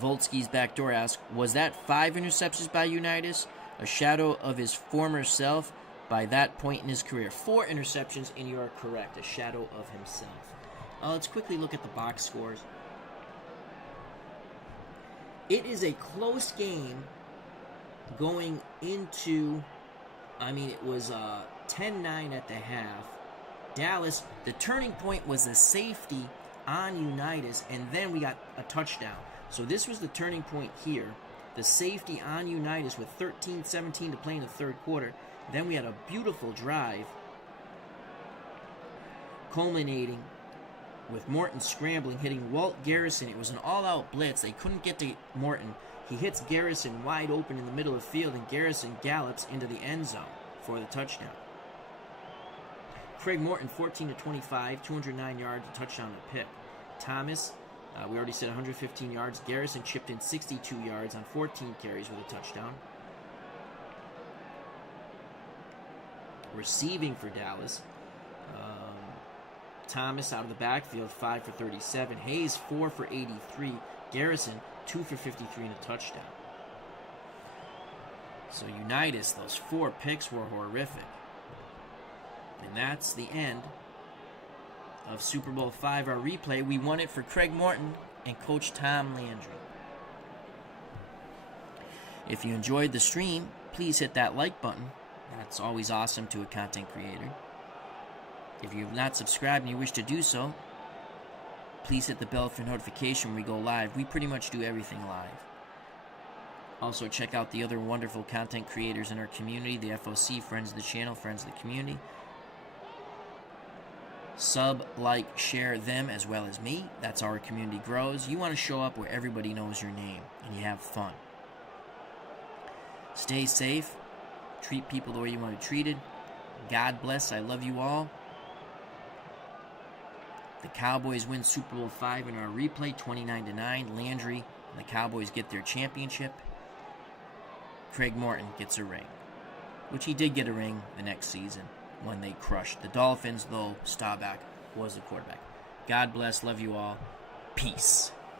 Volsky's backdoor asks, was that 5 interceptions by Unitas? A shadow of his former self by that point in his career. 4 interceptions, and you are correct. A shadow of himself. Let's quickly look at the box scores. It is a close game going into, it was 10-9 at the half. Dallas, the turning point was a safety on Unitas, and then we got a touchdown. So this was the turning point here. The safety on Unitas with 13-17 to play in the third quarter. Then we had a beautiful drive culminating with Morton scrambling, hitting Walt Garrison. It was an all-out blitz. They couldn't get to Morton. He hits Garrison wide open in the middle of the field, and Garrison gallops into the end zone for the touchdown. Craig Morton, 14 to 25, 209 yards, a touchdown, and a pick. Thomas, we already said 115 yards. Garrison chipped in 62 yards on 14 carries with a touchdown. Receiving for Dallas, Thomas out of the backfield, 5 for 37. Hayes, 4 for 83. Garrison, 2 for 53 and a touchdown. So Unitas, those 4 picks were horrific. And that's the end of Super Bowl V, our replay. We won it for Craig Morton and Coach Tom Landry. If you enjoyed the stream, please hit that like button. That's always awesome to a content creator. If you have not subscribed and you wish to do so, please hit the bell for notification when we go live. We pretty much do everything live. Also, check out the other wonderful content creators in our community, the FOC, friends of the channel, friends of the community. Sub, like, share them as well as me. That's how our community grows. You want to show up where everybody knows your name and you have fun. Stay safe. Treat people the way you want to be treated. God bless. I love you all. The Cowboys win Super Bowl V in our replay, 29-9. Landry and the Cowboys get their championship. Craig Morton gets a ring, which he did get a ring the next season when they crushed the Dolphins, though Staubach was the quarterback. God bless. Love you all. Peace.